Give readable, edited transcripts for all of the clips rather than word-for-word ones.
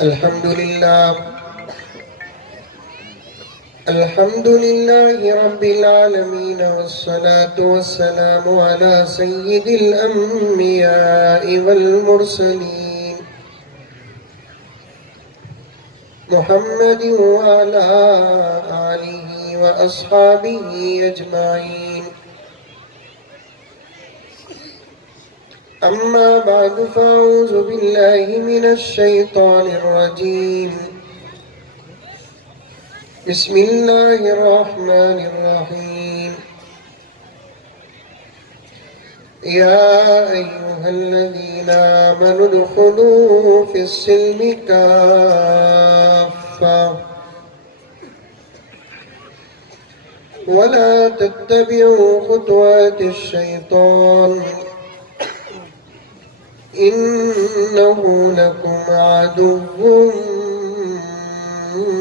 الحمد لله رب العالمين، والصلاة والسلام على سيد الأنبياء والمرسلين محمد وعلى آله وأصحابه أجمعين. أما بعد، فأعوذ بالله من الشيطان الرجيم. بسم الله الرحمن الرحيم. يا أيها الذين آمنوا ادخلوا في السلم كافة ولا تتبعوا خطوات الشيطان إنه لكم عدو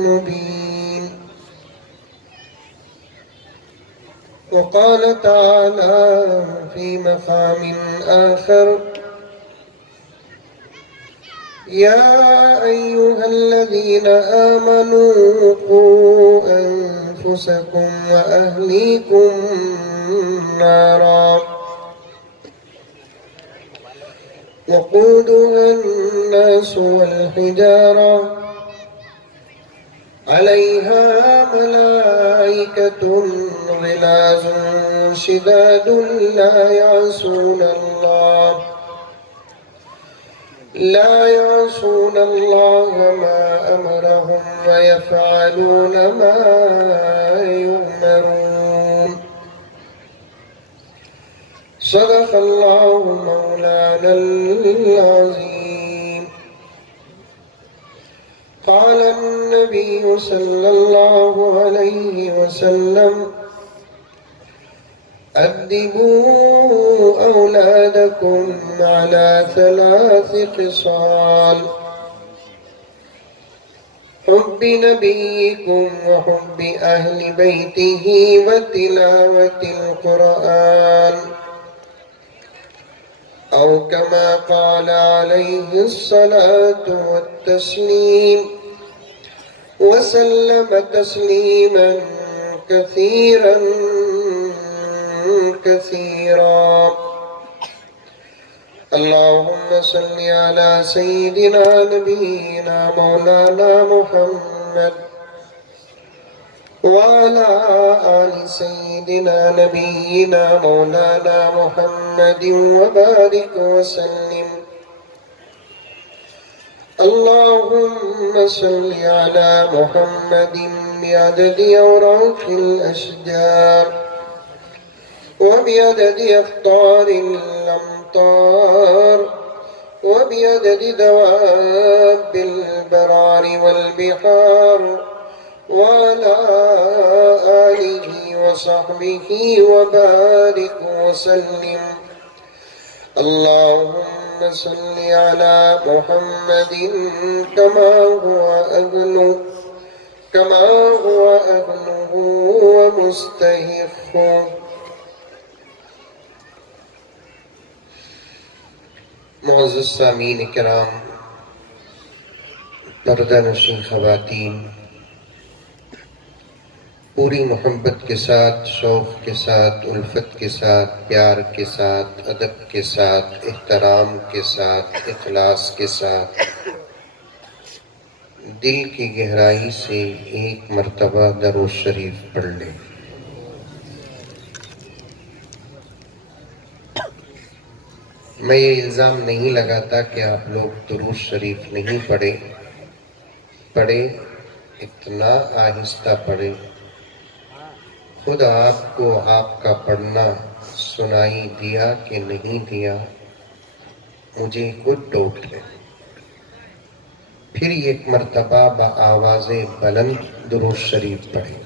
مبين. وقال تعالى في مقام آخر: يا أيها الذين آمنوا قوا أنفسكم وأهليكم نارا وقودها الناس والحجارة عليها ملائكة غلاظ شداد لا يعصون الله ما أمرهم ويفعلون ما يؤمرون. صدق الله مولانا العظيم. قال النبي صلى الله عليه وسلم: أدبوا أولادكم على 3 خصال: حب نبيكم وحب أهل بيته وتلاوة القرآن، أو كما قال عليه الصلاة والتسليم، وسلم تسليما كثيرا كثيرا. اللهم صل على سيدنا نبينا مولانا محمد وعلى آل سيدنا نبينا مولانا محمد وبارك وسلم. اللهم صل على محمد بعدد أوراق الأشجار وبعدد أقطار الأمطار وبعدد دواب البرار والبحار وعلى آله وصحبه وبارك وسلم. اللهم صل على محمد كما هو أهله ومستحقه. معزز سامعین کرام، پردہ نشین خواتین، پوری محبت کے ساتھ، شوق کے ساتھ، الفت کے ساتھ، پیار کے ساتھ، ادب کے ساتھ، احترام کے ساتھ، اخلاص کے ساتھ دل کی گہرائی سے ایک مرتبہ درود شریف پڑھ لیں۔ میں یہ الزام نہیں لگاتا کہ آپ لوگ درود شریف نہیں پڑھے، اتنا آہستہ پڑھے، خود آپ کو آپ کا پڑھنا سنائی دیا کہ نہیں دیا، مجھے خود ٹوک لیں۔ پھر ایک مرتبہ بآواز بلند درود شریف پڑھیں۔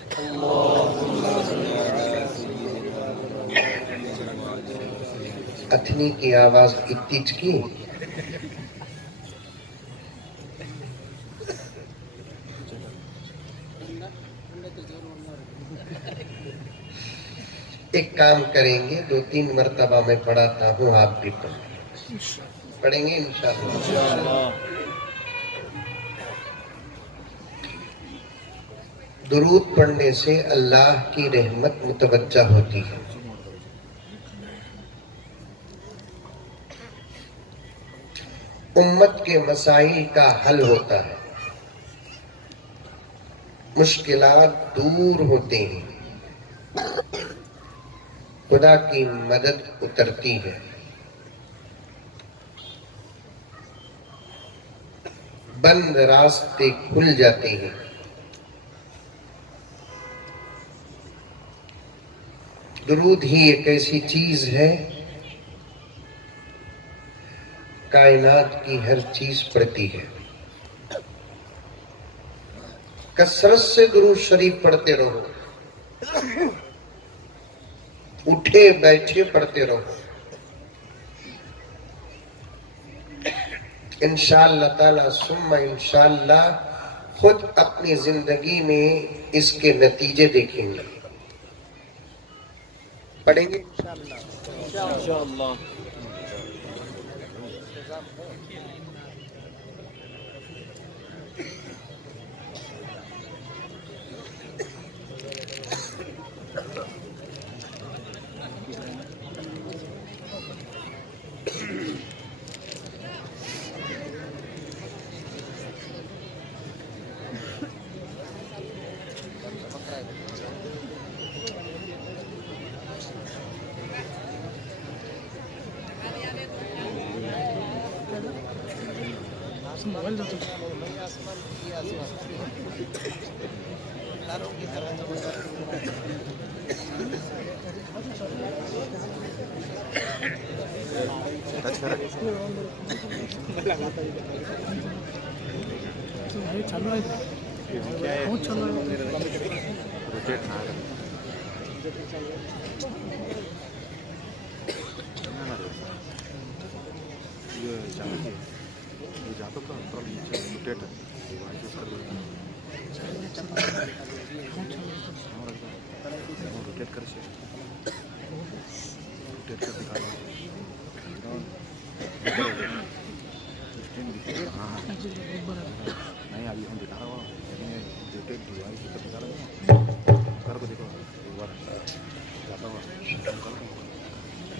اتنی کی آواز اتنی چکی، ایک کام کریں گے، 2-3 مرتبہ میں پڑھاتا ہوں، آپ بھی پڑھیں۔ پڑھیں گے انشاءاللہ. درود پڑھنے سے اللہ کی رحمت متوجہ ہوتی ہے. امت کے مسائل کا حل ہوتا ہے. مشکلات دور ہوتے ہیں. خدا کی مدد اترتی ہے. بند راستے کھل جاتے ہیں. درود ہی ایک ایسی چیز ہے، کائنات کی ہر چیز پڑھتی ہے. کثرت سے درود شریف پڑھتے رہو، اٹھے بیٹھے پڑھتے رہو. انشاءاللہ تعالی ثم انشاءاللہ خود اپنی زندگی میں اس کے نتیجے دیکھیں گے. پڑھیں گے انشاءاللہ.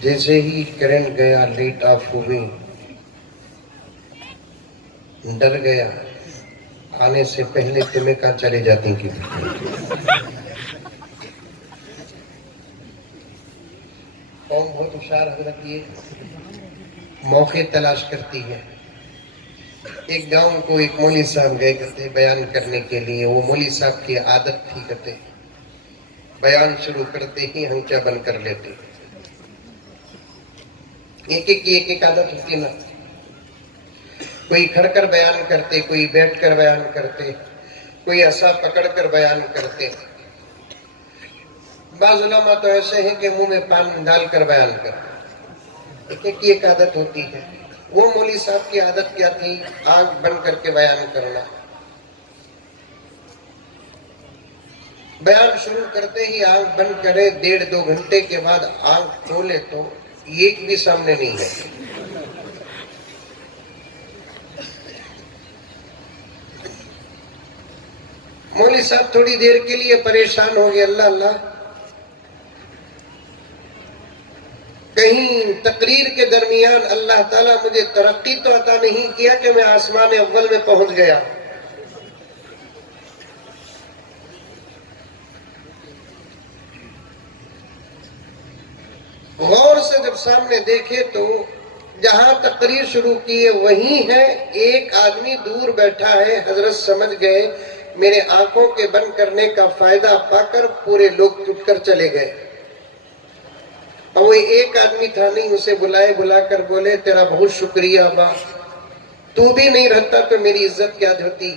جیسے ہی کرنٹ گیا لائٹ آف ہوئی، ڈر گیا. آنے سے پہلے تمہیں کہاں چلے جاتی کی. قوم بہت ہوشیار حضرت یہ موقع تلاش کرتی ہے. ایک گاؤں کو ایک مولوی صاحب گئے کرتے بیان کرنے کے لیے. وہ مولوی صاحب کی عادت تھی کرتے بیان شروع کرتے ہی ہنچا بند کر لیتے. ایک عادت ہوتی نا. کوئی کھڑ کر بیان کرتے، کوئی بیٹھ کر بیان کرتے، کوئی عصا پکڑ کر بیان کرتے. بعض علماء تو ایسے ہیں کہ منہ میں پان ڈال کر بیان کرتے. ایک عادت ہوتی ہے. وہ مولوی صاحب کی عادت کیا تھی؟ آنکھ بند کر کے بیان کرنا. بیان شروع کرتے ہی آنکھ بند کرے، 1.5-2 گھنٹے کے بعد آنکھ کھولے تو ایک بھی سامنے نہیں ہے. مولوی صاحب تھوڑی دیر کے لیے پریشان ہو گئے. اللہ اللہ، کہیں تقریر کے درمیان اللہ تعالیٰ مجھے ترقی تو عطا نہیں کیا کہ میں آسمان اول میں پہنچ گیا. غور سے جب سامنے دیکھے تو جہاں تقریر شروع کی ہے وہیں ہے. ایک آدمی دور بیٹھا ہے. حضرت سمجھ گئے میرے آنکھوں کے بند کرنے کا فائدہ پا کر پورے لوگ ٹوٹ کر چلے گئے. اور وہ ایک آدمی تھا نہیں، اسے بلا کر بولے تیرا بہت شکریہ ابا، تو بھی نہیں رہتا تو میری عزت کیا ہوتی.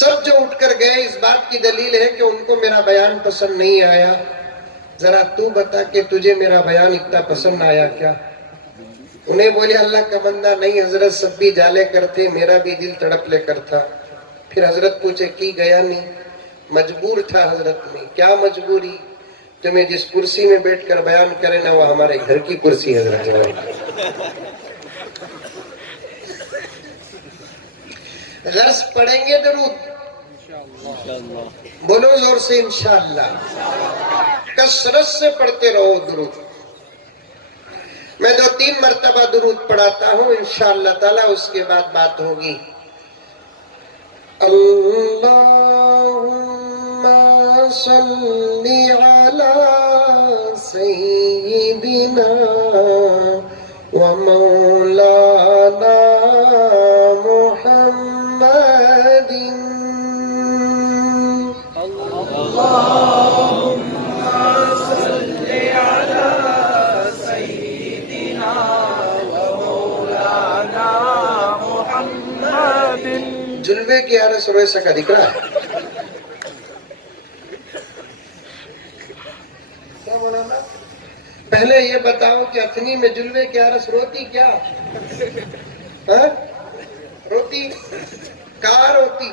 سب جو اٹھ کر گئے اس بات کی دلیل ہے کہ ان کو میرا بیان پسند نہیں آیا. ذرا تو بتا کہ تجھے میرا بیان اتنا پسند آیا کیا؟ انہیں بولے اللہ کا بندہ نہیں حضرت، سب بھی جالے کرتے، میرا بھی دل تڑپ لے کر تھا. پھر حضرت پوچھے کی گیا نہیں؟ مجبور تھا حضرت میں. کیا مجبوری؟ تمہیں جس کرسی میں بیٹھ کر بیان کرے نا وہ ہمارے گھر کی کرسی حضرت. درس پڑھیں گے درود؟ بولو زور سے انشاءاللہ. کثرت سے پڑھتے رہو درود. میں 2-3 مرتبہ درود پڑھاتا ہوں انشاءاللہ تعالی، اس کے بعد بات ہوگی. اللہم صلی علی سیدنا و مولانا محمد. اللہم صلی علی سیدنا و مولانا محمد. جلوے کی عرص رویسہ کا دکھ رہا ہے کیا مولانا؟ پہلے یہ بتاؤ کہ اتنی میں جلوے کی عرص روتی کیا؟ روتی کہاں روتی؟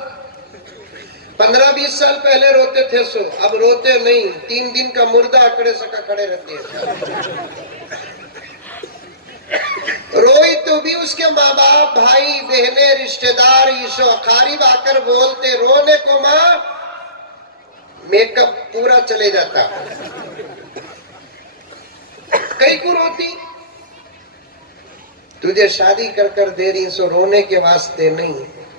15-20 سال پہلے روتے تھے سو، اب روتے نہیں. 3 دن کا مردہ اکڑے سکا کھڑے رہتے ہیں. روئی تو بھی اس کے ماں باپ، بھائی بہنیں، رشتہ دار، عیش و اقارب آ کر بولتے رونے کو ماں، میک اپ پورا چلے جاتا. کئی کو روتی؟ تجھے شادی کر کر دے رہی سو رونے کے واسطے نہیں،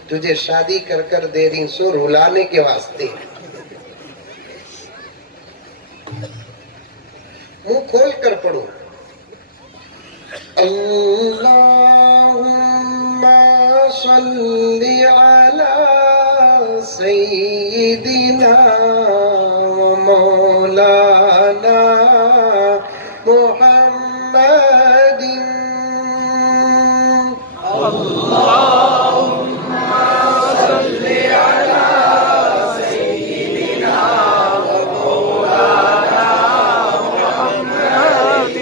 تجھے شادی کر کر دے رہی سو رلانے کے واسطے. منہ کھول کر پڑھو. اللہم صلی علی سیدنا و مولانا محمد. اللہم صلی علی سیدنا و مولانا محمد.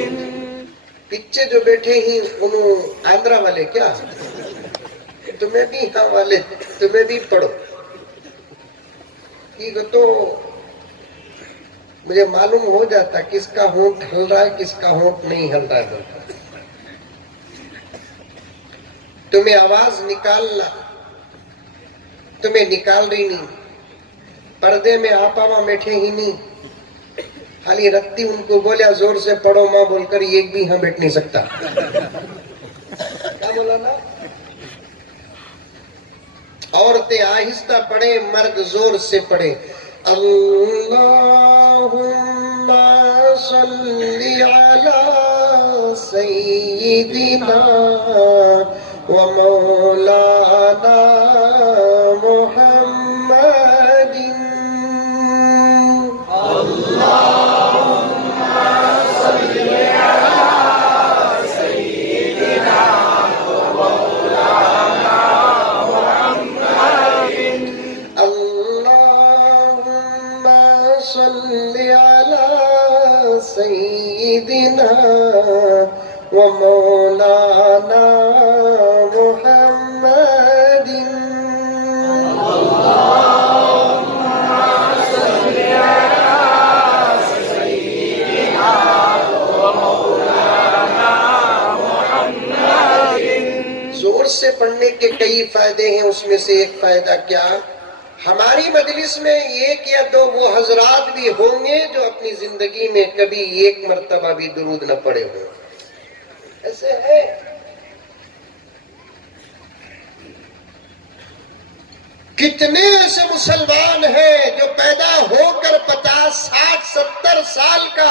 پیچھے جو بیٹھے ہی انہوں آندرا والے کیا؟ تمہیں بھی ہاں والے، تمہیں بھی پڑھو. یہ تو مجھے معلوم ہو جاتا کس کا ہونٹ ہل رہا ہے کس کا ہونٹ نہیں ہل رہا ہے. تمہیں آواز نکالنا، تمہیں نکال رہی نہیں. پردے میں آپا ماں بیٹھے ہی نہیں، خالی رکھتی ان کو بولیا زور سے پڑھو ماں بول کر ایک بھی ہاں بیٹھ نہیں سکتا. کیا بولا نا؟ عورتیں آہستہ پڑھیں، مرد زور سے پڑھیں. اللہم صلی علی سیدنا و مولانا محمد. اللہم صلی علی سیدنا و مولانا محمد. اللہم صلی علی سیدنا و مولانا محمد. زور سے پڑھنے کے کئی فائدے ہیں، اس میں سے ایک فائدہ کیا؟ ہماری مجلس میں 1 یا 2 وہ حضرات بھی ہوں گے جو اپنی زندگی میں کبھی 1 مرتبہ بھی درود نہ پڑھے ہوں. ایسے ہے. کتنے ایسے مسلمان ہیں جو پیدا ہو کر 50, 60, 70 سال کا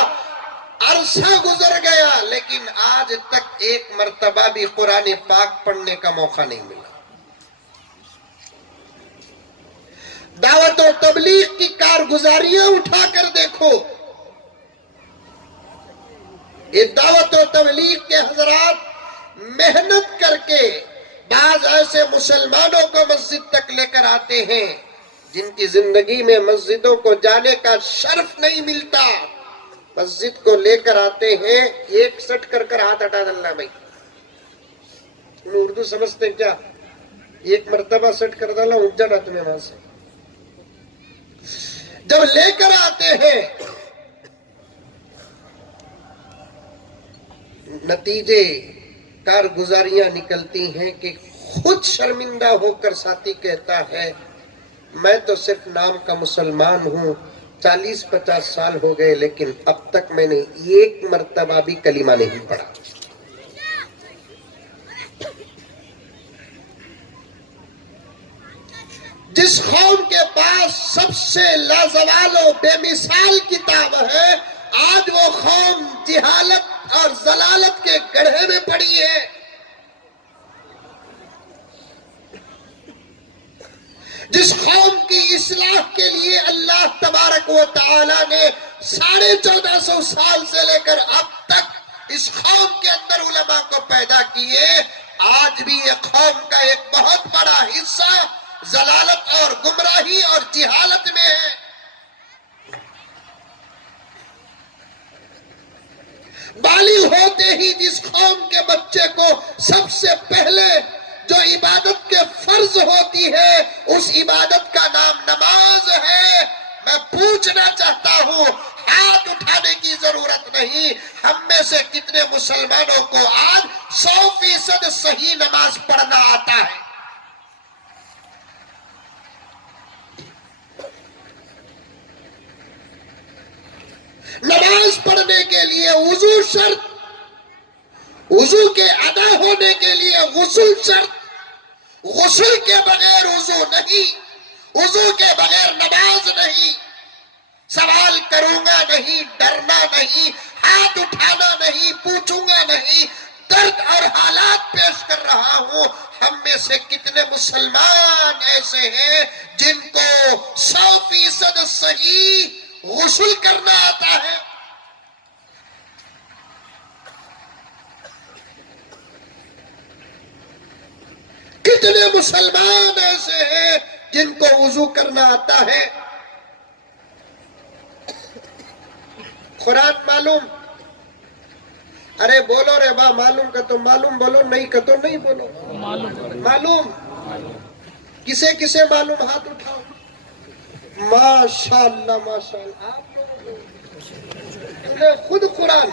عرصہ گزر گیا لیکن آج تک 1 مرتبہ بھی قرآن پاک پڑھنے کا موقع نہیں ملا. دعوت و تبلیغ کی کارگزاریاں اٹھا کر دیکھو. یہ دعوت و تبلیغ کے حضرات محنت کر کے بعض ایسے مسلمانوں کو مسجد تک لے کر آتے ہیں جن کی زندگی میں مسجدوں کو جانے کا شرف نہیں ملتا. مسجد کو لے کر آتے ہیں، ایک سٹ کر ہاتھ ہٹا ڈالنا. بھائی اردو سمجھتے کیا؟ 1 مرتبہ سٹ کر ڈالا اٹھ جانا تمہیں وہاں سے. جب لے کر آتے ہیں نتیجے کارگزاریاں نکلتی ہیں کہ خود شرمندہ ہو کر ساتھی کہتا ہے میں تو صرف نام کا مسلمان ہوں، 40-50 سال ہو گئے لیکن اب تک میں نے ایک مرتبہ بھی کلمہ نہیں پڑھا۔ جس قوم کے پاس سب سے لازوال و بے مثال کتاب ہے، آج وہ قوم جہالت اور ضلالت کے گڑھے میں پڑی ہے۔ جس قوم کی اصلاح کے لیے اللہ تبارک و تعالی نے 1450 سال سے لے کر اب تک اس قوم کے اندر علماء کو پیدا کیے، آج بھی یہ قوم کا ایک بہت بڑا حصہ ضلالت اور گمراہی اور جہالت میں ہے۔ بالغ ہوتے ہی جس قوم کے بچے کو سب سے پہلے جو عبادت کے فرض ہوتی ہے اس عبادت کا نام نماز ہے، میں پوچھنا چاہتا ہوں، ہاتھ اٹھانے کی ضرورت نہیں، ہم میں سے کتنے مسلمانوں کو آج 100% صحیح نماز پڑھنا آتا ہے؟ نماز پڑھنے کے لیے وضو شرط، وضو کے ادا ہونے کے لیے غسل شرط، غسل کے بغیر وضو نہیں، وضو کے بغیر نماز نہیں۔ سوال کروں گا نہیں، ڈرنا نہیں، ہاتھ اٹھانا نہیں، پوچھوں گا نہیں، درد اور حالات پیش کر رہا ہوں۔ ہم میں سے کتنے مسلمان ایسے ہیں جن کو 100% صحیح غسل کرنا آتا ہے؟ کتنے مسلمان ایسے ہیں جن کو وضو کرنا آتا ہے؟ قرآن معلوم؟ ارے بولو رے با، معلوم کا تو معلوم بولو، نہیں کا تو نہیں بولو۔ معلوم کسے کسے معلوم؟ ہاتھ اٹھاؤ۔ ماشاءاللہ ماشاءاللہ، آپ لوگ خود قرآن،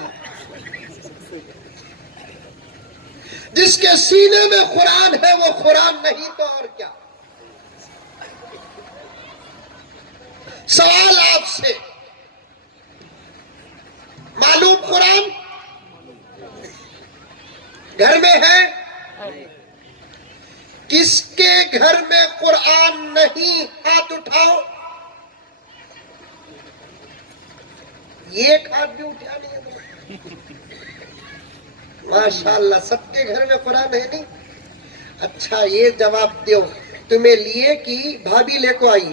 جس کے سینے میں قرآن ہے وہ قرآن نہیں تو اور کیا؟ سوال آپ سے، معلوم قرآن گھر میں ہے؟ کس کے گھر میں قرآن نہیں؟ ہاتھ اٹھاؤ۔ ایک ہاتھ بھی اٹھا نہیں ہے۔ ماشاءاللہ، سب کے گھر میں قرآن ہے نہیں؟ اچھا یہ جواب دیو، تمہیں لیے کی بھابھی لے کو آئی؟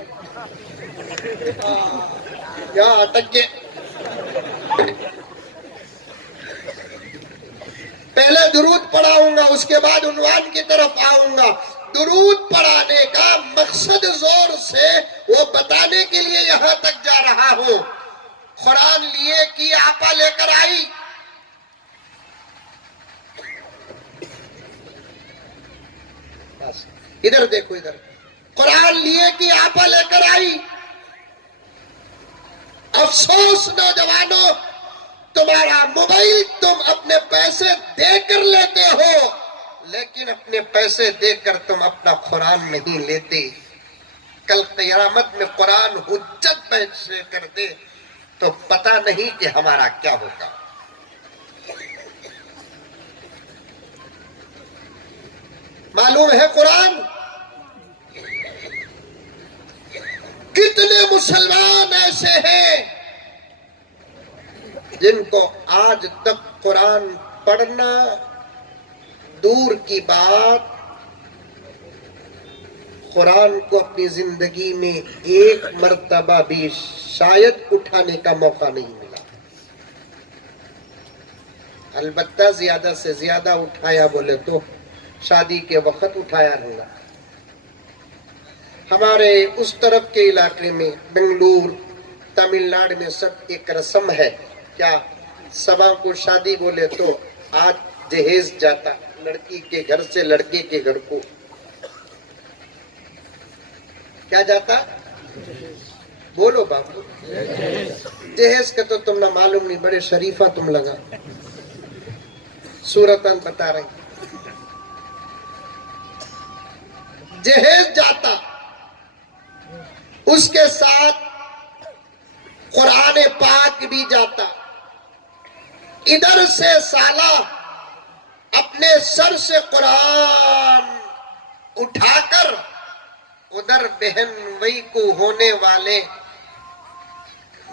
کیا اٹک کے پہلے درود پڑھاؤں گا، اس کے بعد عنوان کی طرف آؤں گا۔ درود پڑھانے کا مقصد زور سے وہ بتانے کے لیے یہاں تک جا رہا ہوں۔ قرآن لیے کی آپا لے کر آئی؟ ادھر دیکھو، ادھر قرآن لیے کی آپا لے کر آئی؟ افسوس نوجوانوں، تمہارا موبائل تم اپنے پیسے دے کر لیتے ہو، لیکن اپنے پیسے دے کر تم اپنا قرآن نہیں لیتے۔ کل قیامت میں قرآن حجت پیش کر دے تو پتہ نہیں کہ ہمارا کیا ہوگا۔ معلوم ہے قرآن؟ کتنے مسلمان ایسے ہیں جن کو آج تک قرآن پڑھنا دور کی بات، قرآن کو اپنی زندگی میں ایک مرتبہ بھی شاید اٹھانے کا موقع نہیں ملا۔ البتہ زیادہ سے زیادہ اٹھایا بولے تو شادی کے وقت اٹھایا ہوگا۔ ہمارے اس طرف کے علاقے میں بنگلور، تمل ناڈو میں سب ایک رسم ہے، کیا سبا کو شادی بولے تو آج جہیز جاتا لڑکی کے گھر سے لڑکے کے گھر کو، کیا جاتا؟ بولو باپو، جہیز کا تو تم نہ معلوم نہیں، بڑے شریفہ تم لگا۔ صورتاً بتا رہے ہیں، جہیز جاتا، اس کے ساتھ قرآن پاک بھی جاتا. ادھر سے سالہ اپنے سر سے قرآن اٹھا کر ادھر بہن وئی کو ہونے والے،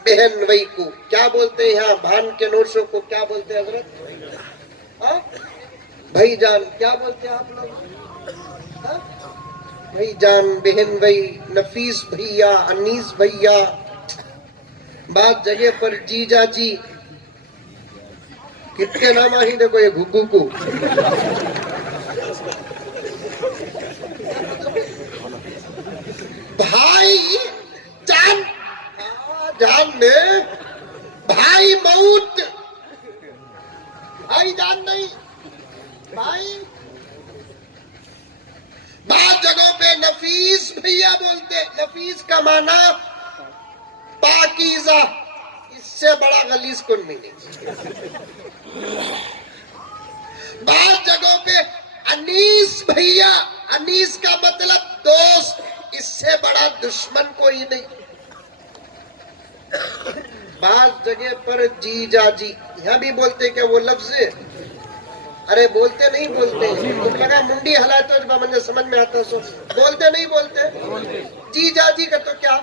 بہن وئی کو کیا بولتے ہیں یہاں بھان کے نوشوں کو کیا بولتے ہیں حضرت؟ بھائی جان کیا بولتے ہیں آپ لوگ؟ بھائی جان، بہن وئی، نفیس بھیا، انیس بھیا، بعض جگہ پر جیجا جی. کتنے نام آہی دیکھو یہ گھگو کو. بھائی جان، جان نے بھائی موت، بھائی جان نہیں بھائی. بعض جگہوں پہ نفیس بھیا بولتے. نفیس کا معنی پاکیزہ، اس سے بڑا غلیظ کن بھی نہیں. بعض جگہوں پہ انیس بھیا، انیس کا مطلب دوست، اس سے بڑا دشمن کوئی نہیں. بعض جگہ پر جیجا جی، یہاں بھی بولتے کہ وہ لفظ ہے. ارے بولتے نہیں بولتے، تم لگا منڈی ہلاتے ہو جب مجھے سمجھ میں آتا سو بولتے نہیں بولتے. جیجا جی کا تو کیا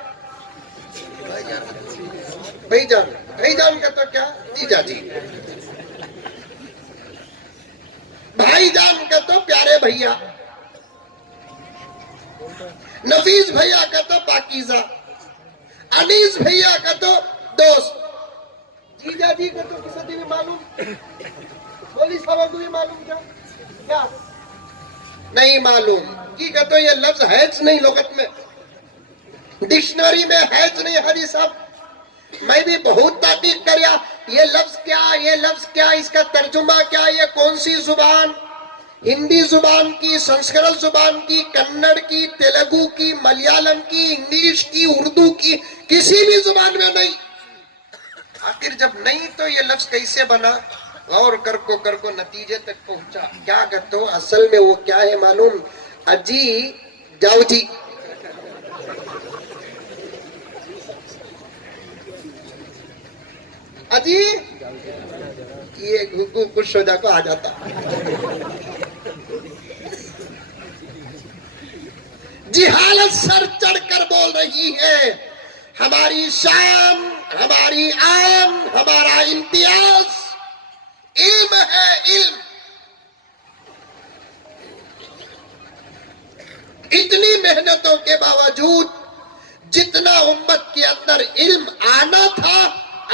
بھائی جان، بھائی جان کا تو کیا جیجا جی. بھائی جان کا تو پیارے بھیا، نفیس بھیا کا تو پاکیزہ، انیس بھیا کا تو دوست. جیجا جی کا تو کسی بھی معلوم، بولی صاحب کو بھی معلوم کیا نہیں معلوم. جی کا تو یہ لفظ ہے نہیں لغت میں، ڈکشنری میں ہے نہیں. حاجی صاحب میں بھی بہت تحقیق کریا، یہ لفظ کیا، یہ لفظ کیا، اس کا ترجمہ کیا، یہ کون سی زبان، ہندی زبان کی، سنسکرت زبان کی، کنڑ کی، تیلگو کی، ملیالم کی، انگلش کی، اردو کی، کسی بھی زبان میں نہیں. آخر جب نہیں تو یہ لفظ کیسے بنا؟ غور کر کو نتیجے تک پہنچا. کیا کہتے ہو اصل میں وہ کیا ہے معلوم؟ اجی جاؤ جی. اجی یہ گھگو خوش ہو جا کو آ جاتا. جہالت سر چڑھ کر بول رہی ہے ہماری شان، ہماری آن، ہمارا امتیاز علم ہے. علم اتنی محنتوں کے باوجود جتنا امت کے اندر علم آنا تھا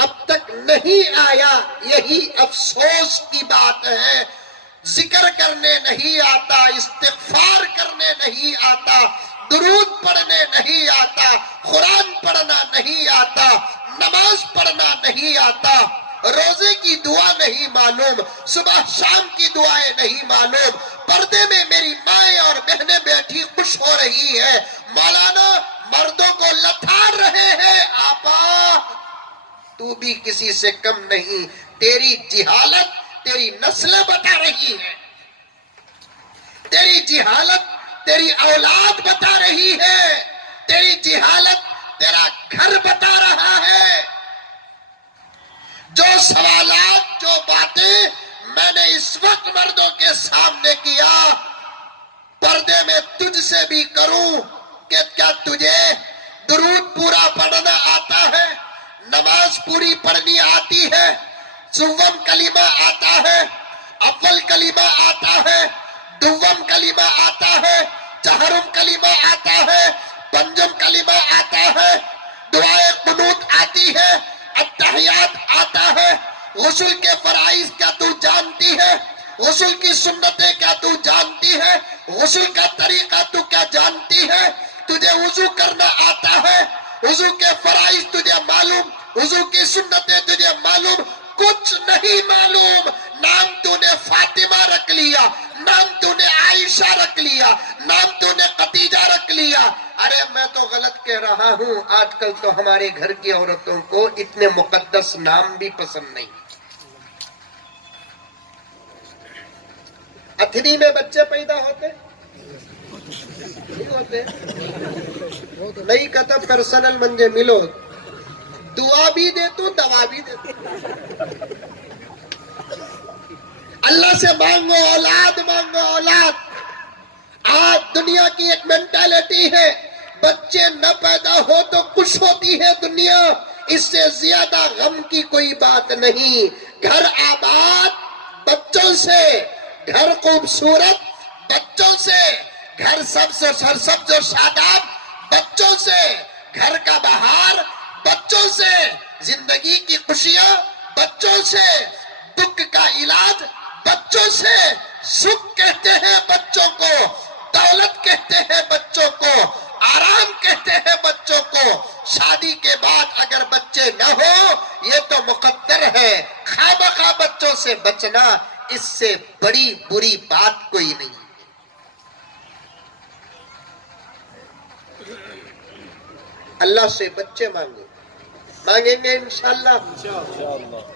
اب تک نہیں آیا. یہی افسوس کی بات ہے. ذکر کرنے نہیں آتا، استغفار کرنے نہیں آتا، درود پڑھنے نہیں آتا، قرآن پڑھنا نہیں آتا، نماز پڑھنا نہیں آتا، روزے کی دعا نہیں معلوم، صبح شام کی دعائیں نہیں معلوم. پردے میں میری مائیں اور بہنیں بیٹھی خوش ہو رہی ہے. مولانا مردوں کو لتھاڑ رہے ہیں. آپا تو بھی کسی سے کم نہیں. تیری جہالت تیری نسلیں بتا رہی ہے، تیری جہالت تیری اولاد بتا رہی ہے، تیری جہالت تیرا گھر بتا رہا ہے. جو سوالات، جو باتیں میں نے اس وقت مردوں کے سامنے کیا، پردے میں تجھ سے بھی کروں کہ کیا تجھے درود پورا پڑھنا آتا ہے، نماز پوری پڑھنی آتی ہے، سوم کلمہ آتا ہے، اول کلمہ آتا ہے، دوم کلمہ آتا ہے، چہارم کلمہ آتا ہے، پنجم کلمہ آتا ہے، دعائے قنوت آتی ہے، التحیات آتا ہے. غسل کے فرائض کیا تو جانتی ہے؟ غسل کی سنتیں کیا تو جانتی ہے؟ غسل کا طریقہ تو کیا جانتی ہے؟ تجھے وضو کرنا آتا ہے؟ وضو کے فرائض تجھے معلوم؟ وضو کی سنتیں تجھے معلوم؟ کچھ نہیں معلوم. نام تو نے فاطمہ رکھ لیا، نام تو نے عائشہ رکھ لیا، نام تو نے خدیجہ رکھ لیا. ارے میں تو غلط کہہ رہا ہوں. آج کل تو ہمارے گھر کی عورتوں کو اتنے مقدس نام بھی پسند نہیں. اتھنی میں بچے پیدا ہوتے نہیں ہوتے. نہیں کہتا پرسنل منجے ملو, دعا بھی دے تو دوا بھی دے تو. اللہ سے مانگو اولاد, مانگو اولاد. آج دنیا کی ایک مینٹالٹی ہے, بچے نہ پیدا ہو تو خوش ہوتی ہے دنیا. اس سے زیادہ غم کی کوئی بات نہیں. گھر آباد بچوں سے, گھر خوبصورت بچوں سے, گھر سبز سرسبز و شاداب بچوں سے, گھر کا بہار بچوں سے, زندگی کی خوشیاں بچوں سے, دکھ کا علاج بچوں سے. سکھ کہتے ہیں بچوں کو, دولت کہتے ہیں بچوں کو, آرام کہتے ہیں بچوں کو. شادی کے بعد اگر بچے نہ ہو یہ تو مقدر ہے. خواہ بچوں سے بچنا, اس سے بڑی بری بات کوئی نہیں. اللہ سے بچے مانگو, مانگیں گے انشاءاللہ,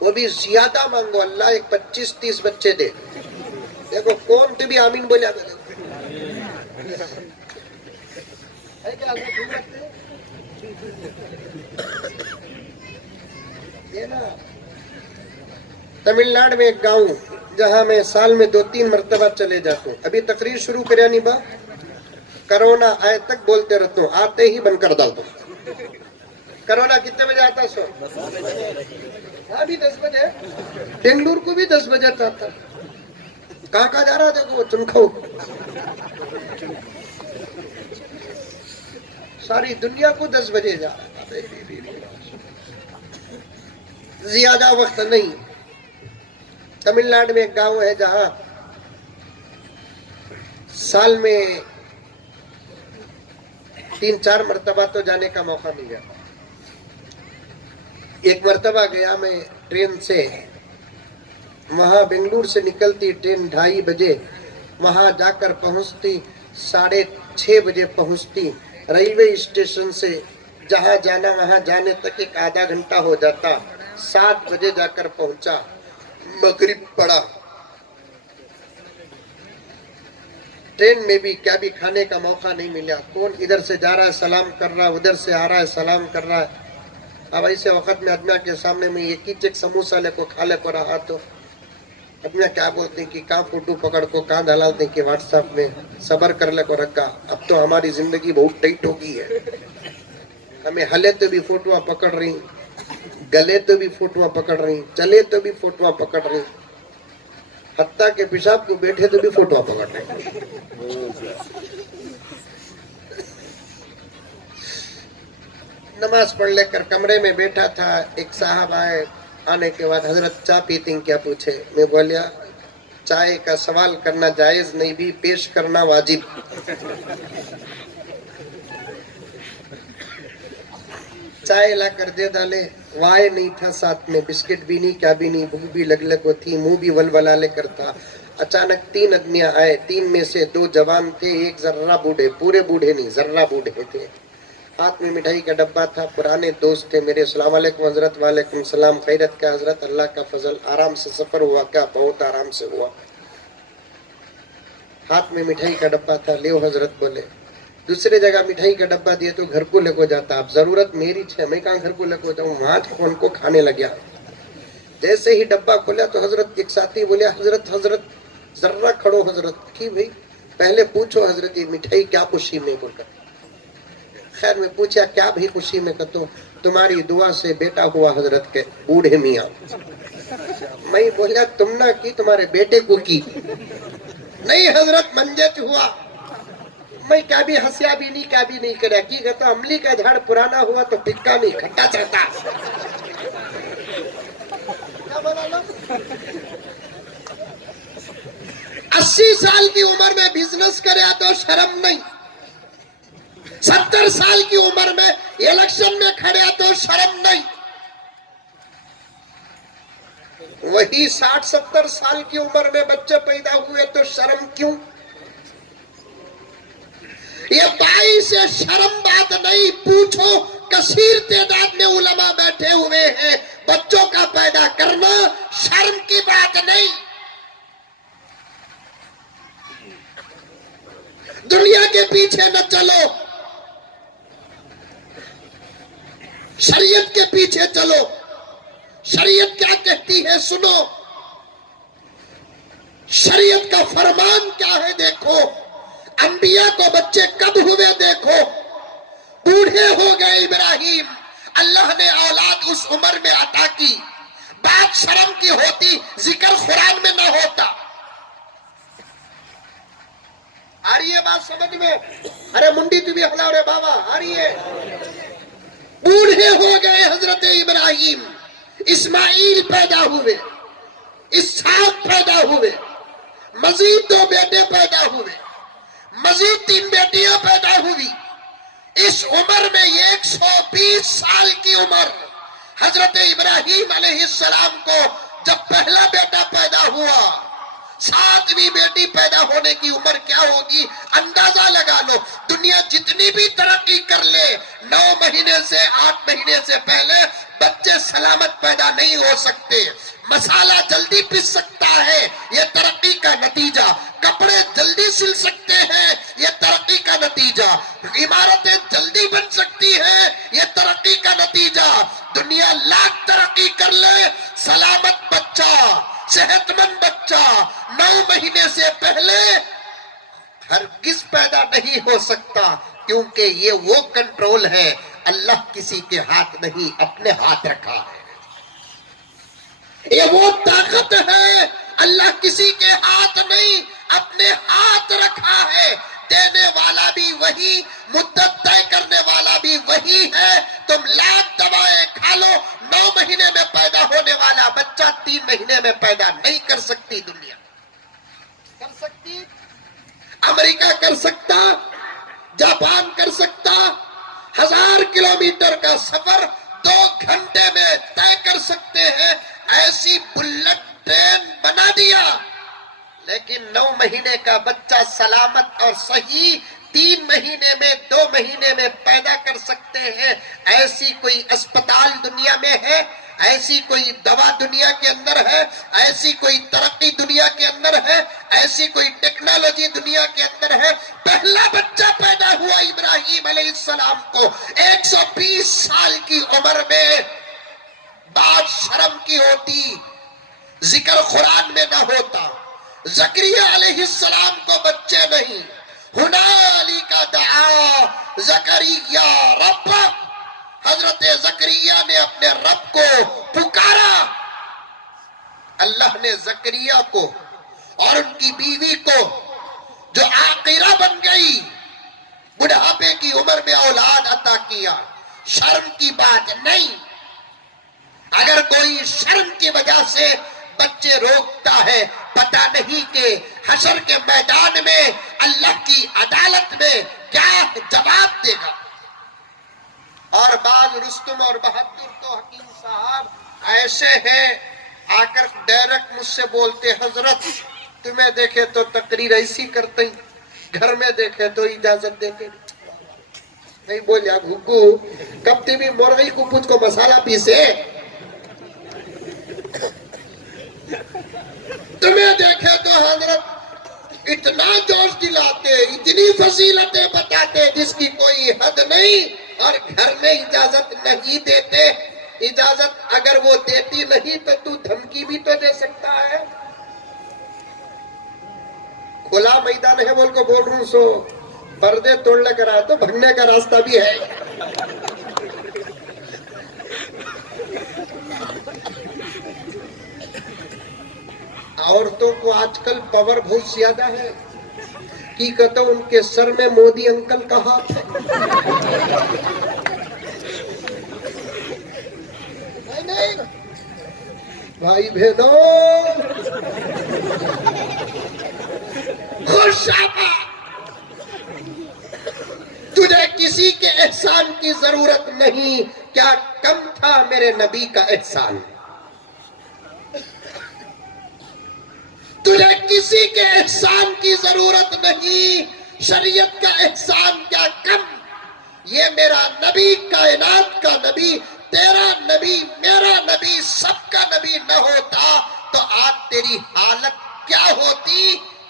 وہ بھی زیادہ مانگو. اللہ ایک 25-30 بچے دے. دیکھو کون تو بھی آمین بولیا تمل ناڈو میں ایک گاؤں جہاں میں سال میں 2-3 مرتبہ چلے جاتا ہوں. ابھی تقریر شروع کریا نہیں با, کرونا آئے تک بولتے رہتا ہوں, آتے ہی بند کر ڈالتا ہوں. کرونا کتنے بجے آتا سو؟ ہاں بھی 10 بجے. بنگلور کو بھی 10 بجے آتا. کہاں جا رہا دیکھو چنکھو. ساری دنیا کو 10 بجے جا رہا. زیادہ وقت نہیں. تمل ناڈو میں ایک گاؤں ہے جہاں سال میں 3-4 مرتبہ تو جانے کا موقع مل گیا. ایک مرتبہ گیا میں ٹرین سے, وہاں بنگلور سے نکلتی ٹرین 2:30 بجے, وہاں جا کر پہنچتی 6:30 بجے پہنچتی. ریلوے اسٹیشن سے جہاں جانا وہاں جانے تک 1 آدھا گھنٹہ ہو جاتا. 7 بجے جا کر پہنچا. مغرب پڑا. ٹرین میں بھی کیا بھی کھانے کا موقع نہیں ملا. کون ادھر سے جا رہا ہے سلام کر رہا ہے, ادھر سے آ رہا ہے سلام کر رہا ہے. اب ایسے وقت میں ادنا کے سامنے میں ایک ہی چیک سموسا لے کو کھا لے کو رہا تو ادنا کیا بولتے ہیں کہ کہاں فوٹو پکڑ کو کہاں ڈالتے ہیں کہ واٹس ایپ میں صبر کر لے کو رکھا. اب تو ہماری زندگی بہت ٹائٹ ہو گئی ہے. ہمیں ہلے تو بھی فوٹواں پکڑ رہی, گلے تو بھی فوٹواں پکڑ رہی, چلے تو بھی فوٹواں پکڑ رہی, حتیٰ کہ پیشاب کو بیٹھے تو بھی فوٹواں پکڑ رہی. نماز پڑھ لے کر کمرے میں بیٹھا تھا. ایک صاحب آئے, آنے کے بعد حضرت چائے پیتے ہیں کیا پوچھے. میں بولیا چائے کا سوال کرنا جائز نہیں بھی پیش کرنا واجب. چائے لا کر دے ڈالے. وائے نہیں تھا ساتھ میں, بسکٹ بھی نہیں, کیا بھی نہیں, بھوک بھی لگ کو تھی, منہ بھی ولولالے کرتا. اچانک 3 آدمیاں آئے. 3 میں سے 2 جوان تھے, ایک ذرہ بوڑھے, پورے بوڑھے نہیں ذرہ بوڑھے تھے. ہاتھ میں مٹھائی کا ڈبہ تھا. پرانے دوست تھے میرے. السلام علیکم حضرت. وعلیکم السلام. خیرت کیا حضرت؟ اللہ کا فضل. آرام سے سفر ہوا کیا؟ بہت آرام سے ہوا. ہاتھ میں مٹھائی کا ڈبہ تھا. لیو حضرت بولے. دوسرے جگہ مٹھائی کا ڈبہ دیے تو گھر کو لے کو جاتا. اب ضرورت میری ہے, میں کہاں گھر کو لے کو جاؤں. وہاں ان کو کھانے لگیا. جیسے ہی ڈبہ کھولا تو حضرت ایک ساتھی بولے حضرت ذرہ کھڑو حضرت. کی بھئی پہلے پوچھو حضرت یہ مٹھائی کیا خوشی میں بول کر. خیر میں پوچھا کیا بھئی خوشی میں. کہتو تمہاری دعا سے بیٹا ہوا حضرت کے بوڑھے میاں. میں بولیا تم نہ کی تمہارے بیٹے کو کی. نہیں حضرت منجت ہوا. میں کیا بھی ہنسیا بھی نہیں, کیا بھی نہیں کریا. کی کہتا عملی کا جھاڑ پرانا ہوا تو پھکا نہیں کھٹا چڑھتا. 80 سال کی عمر میں بزنس کریا تو شرم نہیں. 70 سال کی عمر میں الیکشن میں کھڑیا تو شرم نہیں. وہی 60-70 سال کی عمر میں بچے پیدا ہوئے تو شرم کیوں؟ یہ 22 سے شرم بات نہیں. پوچھو کثیر تعداد میں علماء بیٹھے ہوئے ہیں. بچوں کا پیدا کرنا شرم کی بات نہیں. دنیا کے پیچھے نہ چلو، شریعت کے پیچھے چلو۔ شریعت کیا کہتی ہے سنو، شریعت کا فرمان کیا ہے دیکھو۔ انبیاء کو بچے کب ہوئے دیکھو، بوڑھے ہو گئے ابراہیم، اللہ نے اولاد اس عمر میں عطا کی، بات شرم کی ہوتی ذکر قرآن میں نہ ہوتا۔ آ رہی ہے بات سمجھ میں؟ ارے منڈی تو بھی ہلا رہے بابا، آ رہی ہے؟ بوڑھے ہو گئے حضرت ابراہیم، اسماعیل پیدا ہوئے، اسحاق پیدا ہوئے، مزید 2 بیٹے پیدا ہوئے، مزید 3 بیٹیاں پیدا ہوئی۔ اس عمر میں 120 سال کی عمر، حضرت ابراہیم علیہ السلام کو جب پہلا بیٹا پیدا ہوا، 7ویں بیٹی پیدا ہونے کی عمر کیا ہوگی اندازہ لگا لو۔ دنیا جتنی بھی ترقی کر لے، 9 مہینے سے 8 مہینے سے پہلے بچے سلامت پیدا نہیں ہو سکتے۔ مسالہ جلدی پس سکتا ہے، یہ ترقی کا نتیجہ۔ کپڑے جلدی سل سکتے ہیں، یہ ترقی کا نتیجہ۔ عمارتیں جلدی بن سکتی ہیں، یہ ترقی کا نتیجہ۔ دنیا لاکھ ترقی کر لے، سلامت بچہ، صحت مند بچہ 9 مہینے سے پہلے ہرگز پیدا نہیں ہو سکتا، کیونکہ یہ وہ کنٹرول ہے اللہ کسی کے ہاتھ نہیں، اپنے ہاتھ رکھا ہے۔ یہ وہ طاقت ہے اللہ کسی کے ہاتھ نہیں، اپنے ہاتھ رکھا ہے۔ دینے والا بھی وہی، مدت طے کرنے والا بھی وہی ہے۔ تم لاکھ دوائیں کھا لو، 9 مہینے میں پیدا ہونے والا بچہ 3 مہینے میں پیدا نہیں کر سکتی دنیا۔ کر سکتی؟ امریکہ کر سکتا، جاپان کر سکتا، 1000 کلومیٹر کا سفر 2 گھنٹے میں طے کر سکتے ہیں، ایسی بلٹ ٹرین بنا دیا۔ لیکن 9 مہینے کا بچہ سلامت اور صحیح 3 مہینے میں 2 مہینے میں پیدا کر سکتے ہیں۔ ایسی کوئی اسپتال دنیا میں ہے؟ ایسی کوئی دوا دنیا کے اندر ہے؟ ایسی کوئی ترقی دنیا کے اندر ہے؟ ایسی کوئی ٹیکنالوجی دنیا کے اندر ہے؟ پہلا بچہ پیدا ہوا ابراہیم علیہ السلام کو 120 سال کی عمر میں، بات شرم کی ہوتی، ذکر قرآن میں نہ ہوتا۔ زکریا علیہ السلام کو بچے نہیں، ہنالک دعا زکریا رب، حضرت زکریا نے اپنے رب کو پکارا۔ اللہ نے زکریا کو اور ان کی بیوی کو، جو عاقرہ بن گئی، بڑھاپے کی عمر میں اولاد عطا کیا۔ شرم کی بات نہیں۔ اگر کوئی شرم کی وجہ سے بچے روکتا ہے، پتہ نہیں کہ حشر کے میدان میں اللہ کی عدالت میں کیا جواب دے گا۔ اور بعض رستم اور بہادر تو حکیم صاحب ایسے ہیں، آ کر ڈائریکٹ مجھ سے بولتے، حضرت تمہیں دیکھے تو تقریر ایسی کرتے ہیں، گھر میں دیکھے تو اجازت دیتے نہیں۔ بولیا گھگو کب تیمی مرغی کو پوچھ کو مسالہ پیسے، تمہیں دیکھے تو حضرت اتنا جوش دلاتے، اتنی فضیلتیں بتاتے جس کی کوئی حد نہیں، اور گھر میں اجازت نہیں دیتے۔ اجازت اگر وہ دیتی نہیں تو تو دھمکی بھی تو دے سکتا ہے۔ کھلا میدان ہے بول کو بول رہا ہوں، سو پردے توڑنے کا رہا تو بھگنے کا راستہ بھی ہے۔ عورتوں کو آج کل پاور بہت زیادہ ہے، کی کہتا ان کے سر میں مودی انکل کا ہاتھ ہے۔ نہیں بھائی بہنوں، خوش آباد، تجھے کسی کے احسان کی ضرورت نہیں، کیا کم تھا میرے نبی کا احسان؟ تجھے کسی کے احسان کی ضرورت نہیں، شریعت کا احسان کیا کم؟ یہ میرا نبی، کائنات کا نبی، تیرا نبی، میرا نبی، سب کا نبی نہ ہوتا تو آج تیری حالت کیا ہوتی؟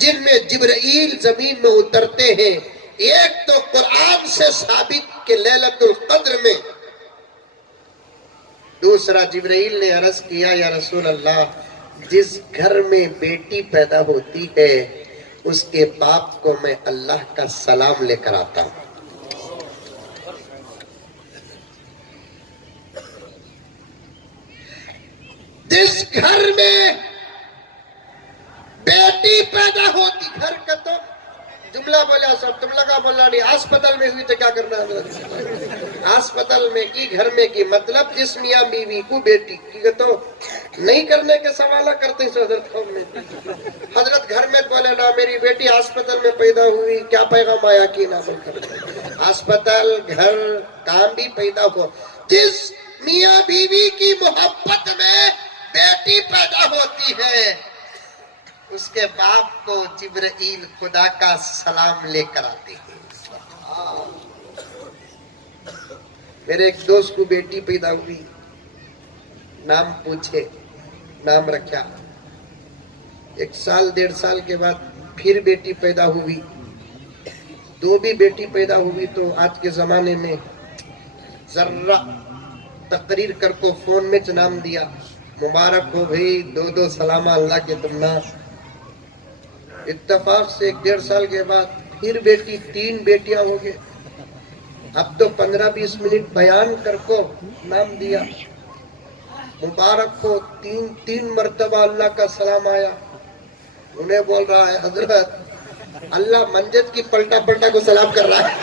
جن میں جبرائیل زمین میں اترتے ہیں. ایک تو قرآن سے ثابت کہ لیلۃ القدر میں. دوسرا جبرائیل نے عرض کیا یا رسول اللہ جس گھر میں بیٹی پیدا ہوتی ہے اس کے باپ کو میں اللہ کا سلام لے کر آتا ہوں. جس گھر میں بیٹی پیدا ہوتی, گھر کا تو جملہ بولا سب, جملہ کا بولنا نہیں. ہسپتال میں ہوئی تو کیا کرنا ہے, ہسپتال میں کی, گھر میں کی, مطلب جس میاں بیوی کو بیٹی کی تو نہیں کرنے کے سوالہ کرتے ہیں حضرت قوم میں. حضرت گھر میں بولے نا میری بیٹی ہسپتال میں پیدا ہوئی, کیا پیغام آیا کی نہ بول کر ہسپتال گھر کام بھی پیدا ہو. جس میاں بیوی کی محبت میں بیٹی پیدا ہوتی ہے اس کے باپ کو جبرائیل خدا کا سلام لے کر آتے ہیں. میرے ایک دوست کو بیٹی پیدا ہوئی, نام پوچھے, نام رکھا. 1 سال 1.5 سال کے بعد پھر بیٹی پیدا ہوئی, 2 بھی بیٹی پیدا ہوئی. تو آج کے زمانے میں ذرہ تقریر کر کو فون میں نام دیا, مبارک ہو بھئی, 2 سلامہ اللہ کے تمنا. اتفاق سے 1.5 سال کے بعد پھر بیٹی, 3 بیٹیاں ہو گئے. اب تو 15-20 منٹ بیان کر کو نام دیا, مبارک ہو. 3 مرتبہ اللہ کا سلام آیا. انہیں بول رہا ہے حضرت اللہ منجد کی پلٹا پلٹا کو سلام کر رہا ہے.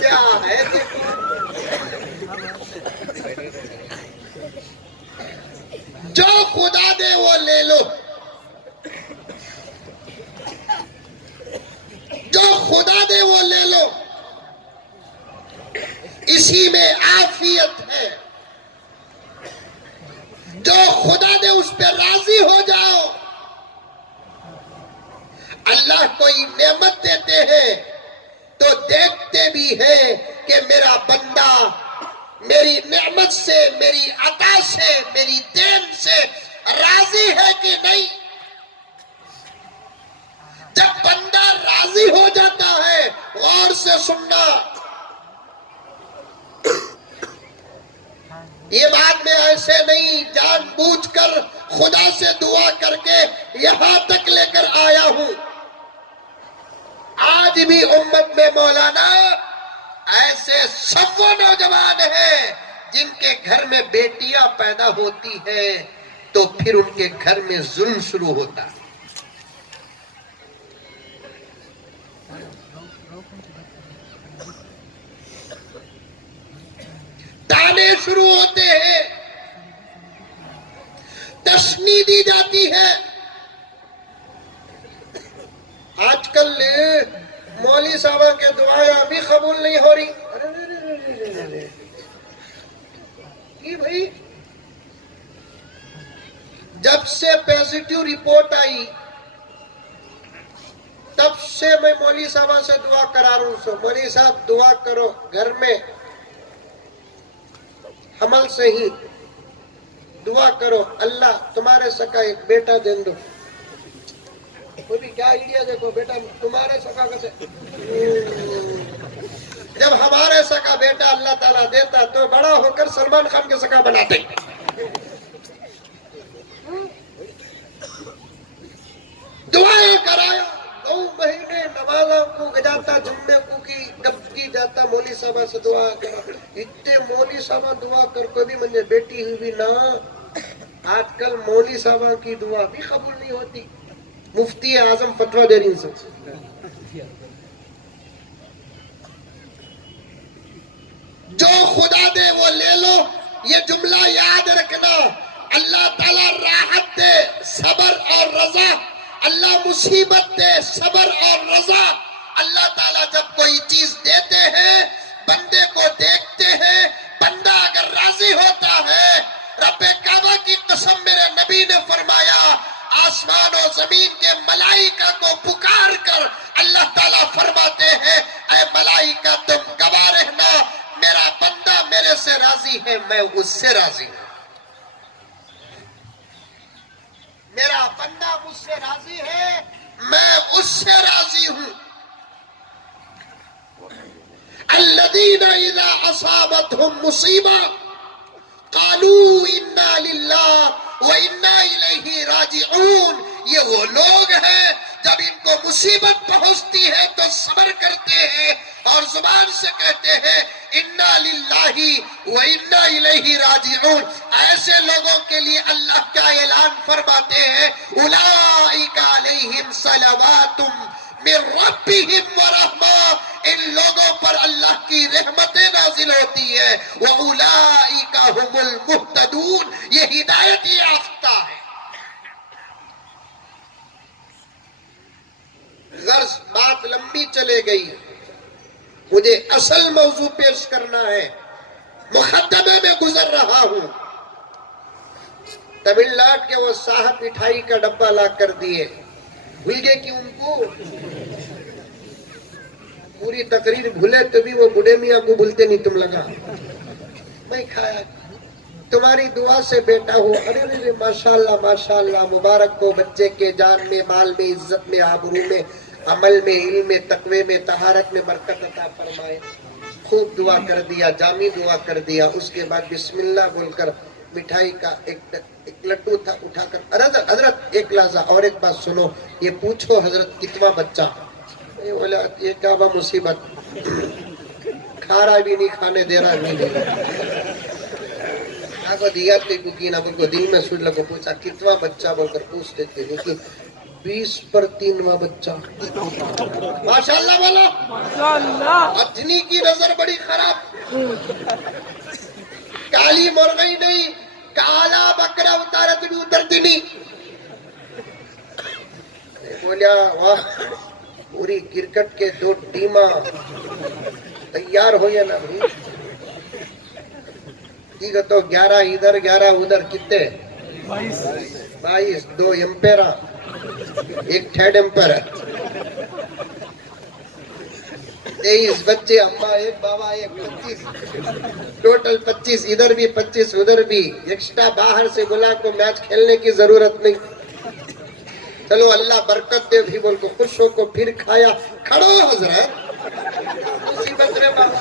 کیا ہے جو خدا دے وہ لے لو, جو خدا دے وہ لے لو, اسی میں عافیت ہے. جو خدا دے اس پہ راضی ہو جاؤ. اللہ کوئی نعمت دیتے ہیں تو دیکھتے بھی ہیں کہ میرا بندہ میری نعمت سے, میری عطا سے, میری دین سے راضی ہے کہ نہیں. جب بندہ راضی ہو جاتا ہے, غور سے سننا, یہ بات میں ایسے نہیں جان بوجھ کر خدا سے دعا کر کے یہاں تک لے کر آیا ہوں. آج بھی امت میں مولانا ایسے سو نوجوان ہیں جن کے گھر میں بیٹیاں پیدا ہوتی ہیں تو پھر ان کے گھر میں ظلم شروع ہوتا ہے. تانے شروع ہوتے ہیں, تشنی دی جاتی ہے. آج کل مولوی صاحب کے دعائیں ابھی قبول نہیں ہو رہی. بھائی جب سے پازیٹیو رپورٹ آئی تب سے میں مولوی صاحب سے دعا کرا رہا ہوں. مولوی صاحب دعا کرو, گھر میں حمل سے ہی دعا کرو اللہ تمہارے سکا ایک بیٹا دے دو. کوئی بھی کیا آئیڈیا دیکھو, بیٹا تمہارے سکا کیسے, جب ہمارے سکا بیٹا اللہ تعالیٰ دیتا تو بڑا ہو کر سلمان خان کے سکا بناتے. دعائیں کرایا, 2 مہینے نمازوں کو گجاتا, جمعے کو کی کب کی جاتا, مولوی صاحب سے دعا کرا. اتنے مولوی صاحب دعا کر کوئی بھی مجھے بیٹی ہوئی بھی نہ. آج کل مولوی صاحب کی دعا بھی قبول نہیں ہوتی. مفتی اعظم فتویٰ دے رہی سے جو خدا دے وہ لے لو. یہ جملہ یاد رکھنا, اللہ تعالیٰ راحت دے, صبر اور رضا. اللہ مصیبت دے, صبر اور رضا. اللہ تعالیٰ جب کوئی چیز دیتے ہیں بندے کو دیکھتے ہیں, بندہ اگر راضی ہوتا ہے. رب کعبہ کی قسم میرے نبی نے فرمایا آسمان و زمین کے ملائکہ کو پکار کر اللہ تعالیٰ فرماتے ہیں اے ملائکہ تم گواہ رہنا میرا بندہ میرے سے راضی راضی ہے میں اس سے راضی ہوں. میرا بندہ مجھ سے راضی ہے میں اس سے راضی ہوں. الذین اذا اصابتهم مصیبہ قالوا انا للہ وانا الیہ راجعون. یہ وہ لوگ ہیں جب ان کو مصیبت پہنچتی ہے تو صبر کرتے ہیں اور زبان سے کہتے ہیں انا للہ وانا الیہ راجعون. ایسے لوگوں کے لیے اللہ کا اعلان فرماتے ہیں اولئک علیہم صلوات من ربہم ورحمہ. ان لوگوں پر اللہ کی رحمتیں نازل ہوتی ہے. وَأُولَئِكَ هُمُ الْمُهْتَدُونَ. یہ ہدایت یافتہ ہے. غرض بات لمبی چلے گئی. مجھے اصل موضوع پیش کرنا ہے. مقدمے میں گزر رہا ہوں. تمل ناڈو کے وہ صاحب مٹھائی کا ڈبہ لا کر دیے. بھول گئے کہ ان کو پوری تقریر بھولے تو بھی وہ بڑے میاں کو بھولتے نہیں. تم لگا میں کھایا تمہاری دعا سے بیٹا ہو. ارے ماشاءاللہ مبارک ہو. بچے کے جان میں مال میں عزت میں آبرو میں عمل میں علم میں تقوی میں طہارت میں برکت عطا فرمائے. خوب دعا کر دیا جامی دعا کر دیا. اس کے بعد بسم اللہ بول کر مٹھائی کا ایک لڈو تھا اٹھا کر حضرت ایک لحظہ اور ایک بات سنو. یہ پوچھو حضرت کتنا بچہ. بولا یہ کیا با مصیبت کھا رہا بھی نہیں کھانے دے رہا بھی نہیں. آپ کو دیا کوکین آپ کو دل میں سوچ لگو پوچھا کتنا بچہ بول کر پوچھ دیتے ہیں 20 پر 3واں بچہ. ماشاءاللہ والا اتنی کی نظر بڑی خراب. کالی مرغی نہیں کالا بکرا اتارا تو بھی اترتی نہیں. بولیا واہ پوری کرکٹ کے 2 ٹیماں تیار ہو یا نہ بھائی. ٹھیک ہے تو 11 ادھر 11 ادھر کتنے 22 2 امپیر ایک تھرڈ امپیر 23 بچے اماں ایک بابا ایک 25 ٹوٹل 25 ادھر بھی 25 ادھر بھی. ایکسٹرا باہر سے بلا کو میچ کھیلنے کی ضرورت نہیں. چلو اللہ برکت دے بھی بول کو خوش ہو کو پھر کھایا. کھڑو حضرت مصیبت رے بابا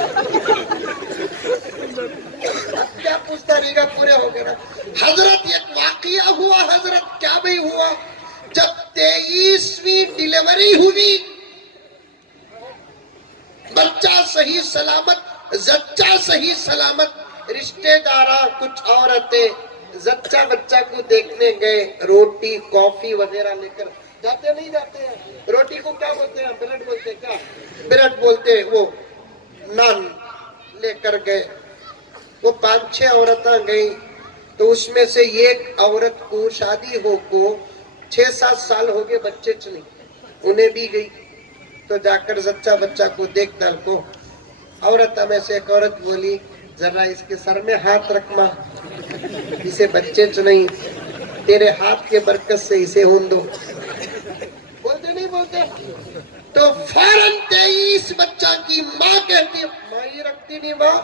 کیا پوچھتا رہے گا پورے ہو گئے نا. حضرت ایک واقعہ ہوا. حضرت کیا بھی ہوا جب 23ویں ڈیلیوری ہوئی بچہ صحیح سلامت زچہ صحیح سلامت. رشتے دارہ کچھ عورتیں زچہ بچہ کو دیکھنے گئے. روٹی کافی وغیرہ لے کر جاتے نہیں جاتے ہیں. روٹی کو کیا بولتے ہیں بریڈ بولتے ہیں کیا بریڈ بولتے ہیں. وہ نان لے کر گئے. وہ 5-6 عورتیں گئی تو اس میں سے ایک عورت کو شادی ہو کو 6-7 سال ہو گئے بچے چلی. انہیں بھی گئی تو جا کر زچہ بچہ کو دیکھ ڈال کو عورت میں سے ایک عورت بولی ذرا اس کے سر میں ہاتھ رکھ ماں اسے بچے نہیں تیرے ہاتھ کے برکت سے اسے ہون دو. بولتے نہیں بولتے. تو فوراً 23 بچہ کی ماں کہتی ماں ہی رکھتی نہیں ماں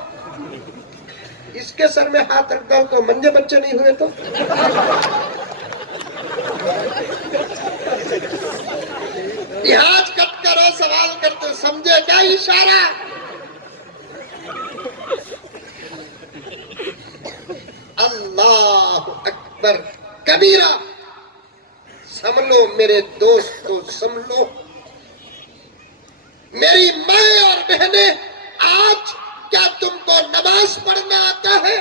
اس کے سر میں ہاتھ رکھ دو تو منجے بچے نہیں ہوئے. تو لحاظ کٹ کرو سوال کرتے سمجھے کیا اشارہ. اللہ اکبر کبیرہ. سمجھو میرے دوستو سمجھو میری ماں اور بہنیں آج کیا تم کو نماز پڑھنا آتا ہے.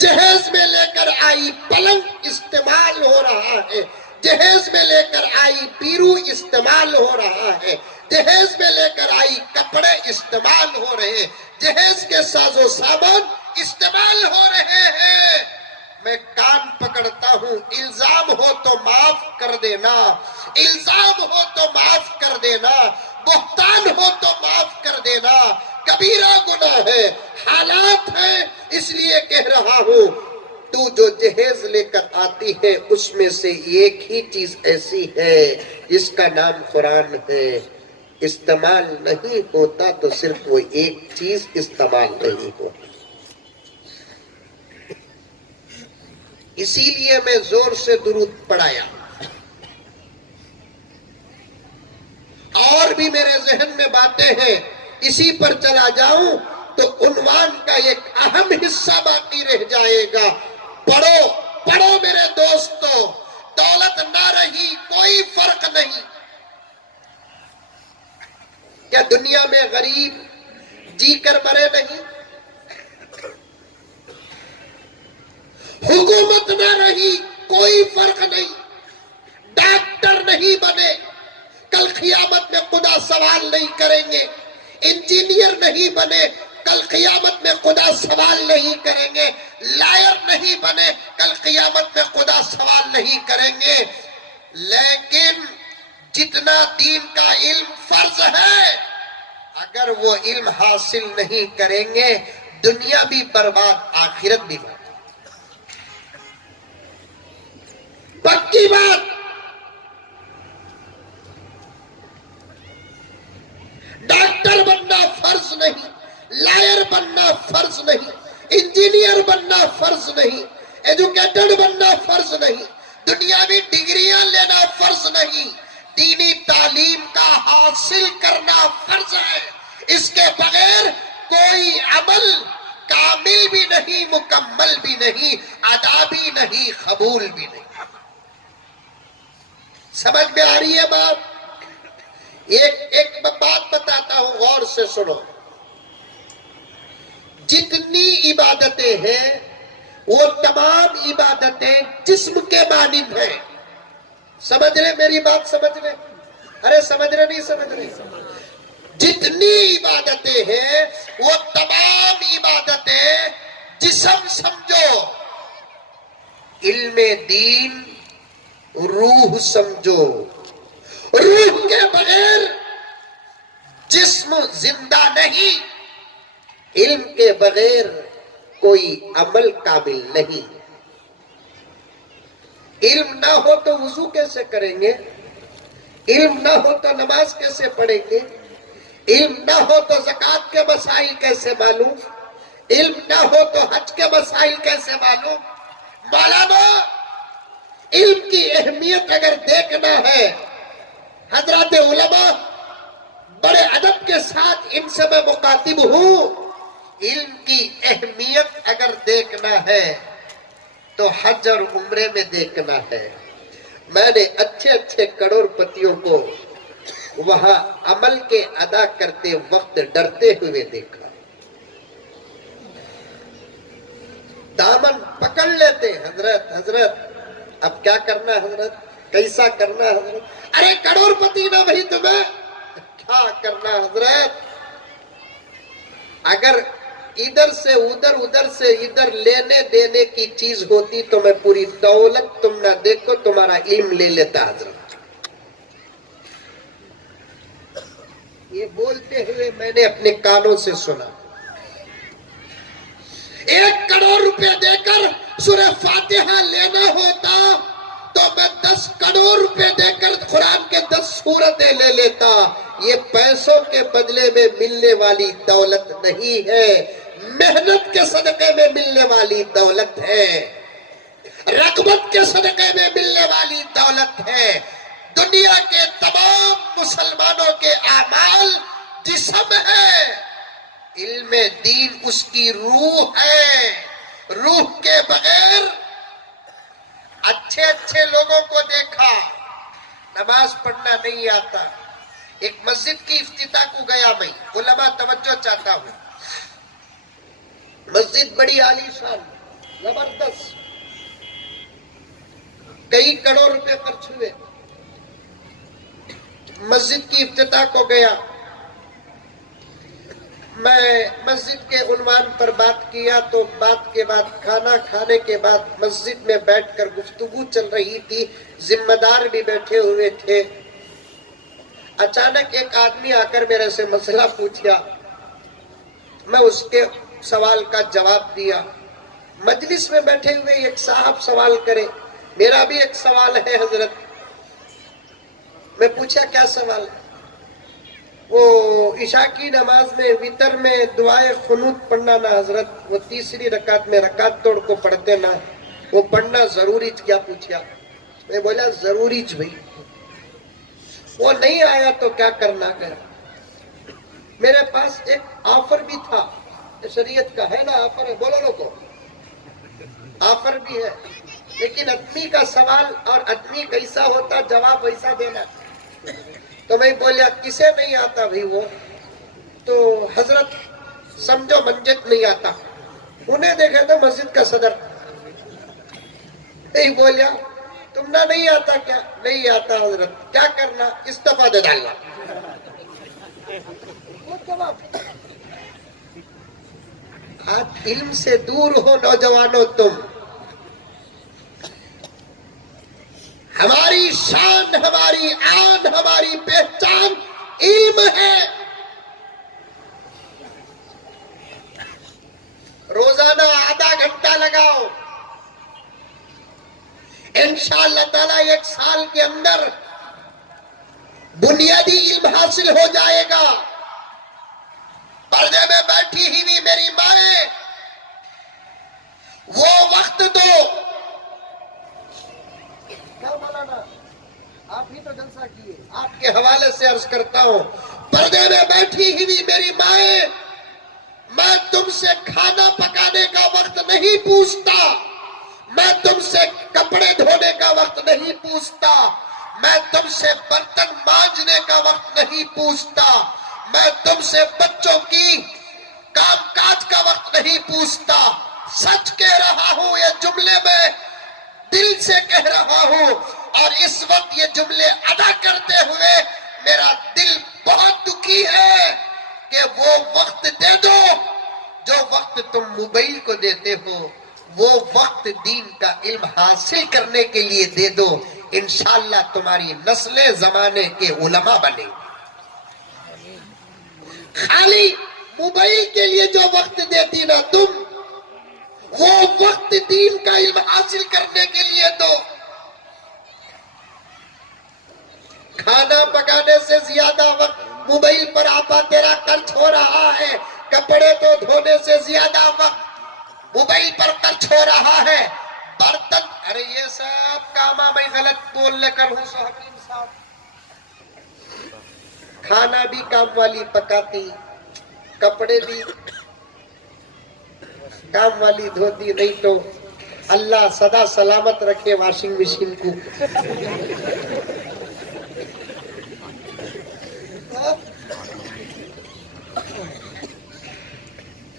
جہیز میں لے کر آئی پلنگ استعمال ہو رہا ہے. جہیز میں لے کر آئی پیرو استعمال ہو رہا ہے. جہیز میں لے کر آئی کپڑے استعمال ہو رہے ہیں. جہیز کے ساز و سامان استعمال ہو رہے ہیں. میں کان پکڑتا ہوں الزام ہو تو معاف کر دینا. الزام ہو تو معاف کر دینا. بہتان ہو تو معاف کر دینا. کبیرہ گناہ ہے. حالات ہیں اس لیے کہہ رہا ہوں تو جو جہیز لے کر آتی ہے اس میں سے ایک ہی چیز ایسی ہے جس کا نام قرآن ہے. استعمال نہیں ہوتا تو صرف وہ ایک چیز استعمال نہیں ہوتی. اسی لیے میں زور سے درود پڑھایا. اور بھی میرے ذہن میں باتیں ہیں، اسی پر چلا جاؤں تو عنوان کا ایک اہم حصہ باقی رہ جائے گا. پڑھو پڑھو میرے دوستو، دولت نہ رہی کوئی فرق نہیں. کیا دنیا میں غریب جی کر مرے نہیں؟ حکومت نہ رہی کوئی فرق نہیں. ڈاکٹر نہیں بنے، کل قیامت میں خدا سوال نہیں کریں گے. انجینئر نہیں بنے، کل قیامت میں خدا سوال نہیں کریں گے. لائر نہیں بنے، کل قیامت میں خدا سوال نہیں کریں گے. لیکن جتنا دین کا علم فرض ہے، اگر وہ علم حاصل نہیں کریں گے، دنیا بھی برباد آخرت بھی برباد. پکی بات. ڈاکٹر بننا فرض نہیں، لائر بننا فرض نہیں، انجینئر بننا فرض نہیں، ایجوکیٹڈ بننا فرض نہیں، دنیاوی ڈگریاں لینا فرض نہیں. دینی تعلیم کا حاصل کرنا فرض ہے. اس کے بغیر کوئی عمل کامل بھی نہیں، مکمل بھی نہیں، ادا بھی نہیں، قبول بھی نہیں. سمجھ میں آ رہی ہے بات؟ ایک بات بتاتا ہوں، غور سے سنو. جتنی عبادتیں ہیں وہ تمام عبادتیں جسم کے مانند ہیں. سمجھ رہے میری بات؟ سمجھ رہے؟ ارے سمجھ رہے نہیں سمجھ رہے؟ جتنی عبادتیں ہیں وہ تمام عبادتیں جسم سمجھو، علم دین روح سمجھو. روح کے بغیر جسم زندہ نہیں، علم کے بغیر کوئی عمل قابل نہیں. علم نہ ہو تو وضو کیسے کریں گے؟ علم نہ ہو تو نماز کیسے پڑھیں گے؟ علم نہ ہو تو زکوٰۃ کے مسائل کیسے معلوم؟ علم نہ ہو تو حج کے مسائل کیسے معلوم؟ مولانا، علم کی اہمیت اگر دیکھنا ہے، حضرات علماء بڑے ادب کے ساتھ ان سے میں مخاطب ہوں، علم کی اہمیت اگر دیکھنا ہے تو حج اور عمرے میں دیکھنا ہے. میں نے اچھے اچھے کروڑ پتیوں کو وہاں عمل کے ادا کرتے وقت ڈرتے ہوئے دیکھا. دامن پکڑ لیتے، حضرت حضرت اب کیا کرنا ہے حضرت، کیسا کرنا ہے حضرت. ارے کروڑ پتی نہ بھئی تمہیں کیا کرنا حضرت. اگر ادھر سے ادھر ادھر سے ادھر لینے دینے کی چیز ہوتی تو میں پوری دولت تم نہ دیکھو تمہارا علم لے لیتا حضرت. یہ بولتے ہوئے میں نے اپنے کانوں سے سنا. 1 کروڑ روپے دے کر سورہ فاتحہ لینا ہوتا تو میں 10 کروڑ روپے دے کر قرآن کے 10 سورتیں لے لیتا. یہ پیسوں کے بدلے میں ملنے والی دولت نہیں ہے، محنت کے صدقے میں ملنے والی دولت ہے، رغبت کے صدقے میں ملنے والی دولت ہے. دنیا کے تمام مسلمانوں کے اعمال جسم ہے، علم دین اس کی روح ہے. روح کے بغیر اچھے اچھے لوگوں کو دیکھا نماز پڑھنا نہیں آتا. ایک مسجد کی افتتاح کو گیا میں، علماء توجہ چاہتا ہوں. مسجد بڑی عالی شان، زبردست، کئی کروڑ روپے خرچ ہوئے. مسجد کی افتتاح کو گیا، میں مسجد کے عنوان پر بات کیا تو بات کے بعد کھانا کھانے کے بعد مسجد میں بیٹھ کر گفتگو چل رہی تھی، ذمہ دار بھی بیٹھے ہوئے تھے. اچانک ایک آدمی آ کر میرے سے مسئلہ پوچھا، میں اس کے سوال کا جواب دیا. مجلس میں بیٹھے ہوئے ایک صاحب سوال کرے، میرا بھی ایک سوال ہے حضرت. میں پوچھا کیا سوال ہے؟ وہ عشاء کی نماز میں وطر میں دعائے خنوت پڑھنا نا حضرت، وہ تیسری رکعت میں رکعت توڑ کو پڑھتے نا، وہ پڑھنا ضروری کیا پوچھا؟ میں بولا ضروری بھائی، وہ نہیں آیا تو کیا کرنا ہے؟ میرے پاس ایک آفر بھی تھا، شریعت کا ہے نا آفر ہے، بولو لوگوں آفر بھی ہے، لیکن آدمی کا سوال اور آدمی کیسا ہوتا جواب ویسا دینا۔ تو میں بولیا کسے نہیں آتا بھائی وہ؟ تو حضرت سمجھو منجت نہیں آتا، انہیں دیکھے تو مسجد کا صدر نہیں بولیا تم نہ نہیں آتا کیا؟ نہیں آتا حضرت، کیا کرنا؟ استعفیٰ دے ڈالنا۔ وہ جواب۔ آج علم سے دور ہو نوجوانوں تم، ہماری شان، ہماری آن، ہماری پہچان علم ہے۔ روزانہ آدھا گھنٹہ لگاؤ، انشاءاللہ تعالی 1 سال کے اندر بنیادی علم حاصل ہو جائے گا۔ پردے میں بیٹھی ہوئی میری مائیں، وہ وقت دو۔ کیا مولانا آپ ہی تو جلسہ کیے، آپ کے حوالے سے عرض کرتا ہوں، پردے میں بیٹھی ہوئی میری مائیں، میں تم سے کھانا پکانے کا وقت نہیں پوچھتا، میں تم سے کپڑے دھونے کا وقت نہیں پوچھتا، میں تم سے برتن مانجنے کا وقت نہیں پوچھتا، میں تم سے بچوں کی کام کاج کا وقت نہیں پوچھتا۔ سچ کہہ رہا ہوں، یہ جملے میں دل سے کہہ رہا ہوں، اور اس وقت یہ جملے ادا کرتے ہوئے میرا دل بہت دکھی ہے کہ وہ وقت دے دو جو وقت تم موبائل کو دیتے ہو، وہ وقت دین کا علم حاصل کرنے کے لیے دے دو، انشاءاللہ تمہاری نسلیں زمانے کے علماء بنے۔ خالی موبائل کے لیے جو وقت دیتی نا تم، وہ وقت دین کا علم حاصل کرنے کے لیے دو۔ کھانا پکانے سے زیادہ وقت موبائل پر آپا تیرا خرچ ہو رہا ہے، کپڑے تو دھونے سے زیادہ وقت موبائل پر خرچ ہو رہا ہے، برتن، ارے یہ سب کاما میں غلط بول لے کر ہوں صاحب صاحب۔ کھانا بھی کام والی پکاتی، کپڑے بھی کام والی دھوتی، نہیں تو اللہ سدا سلامت رکھے واشنگ مشین کو۔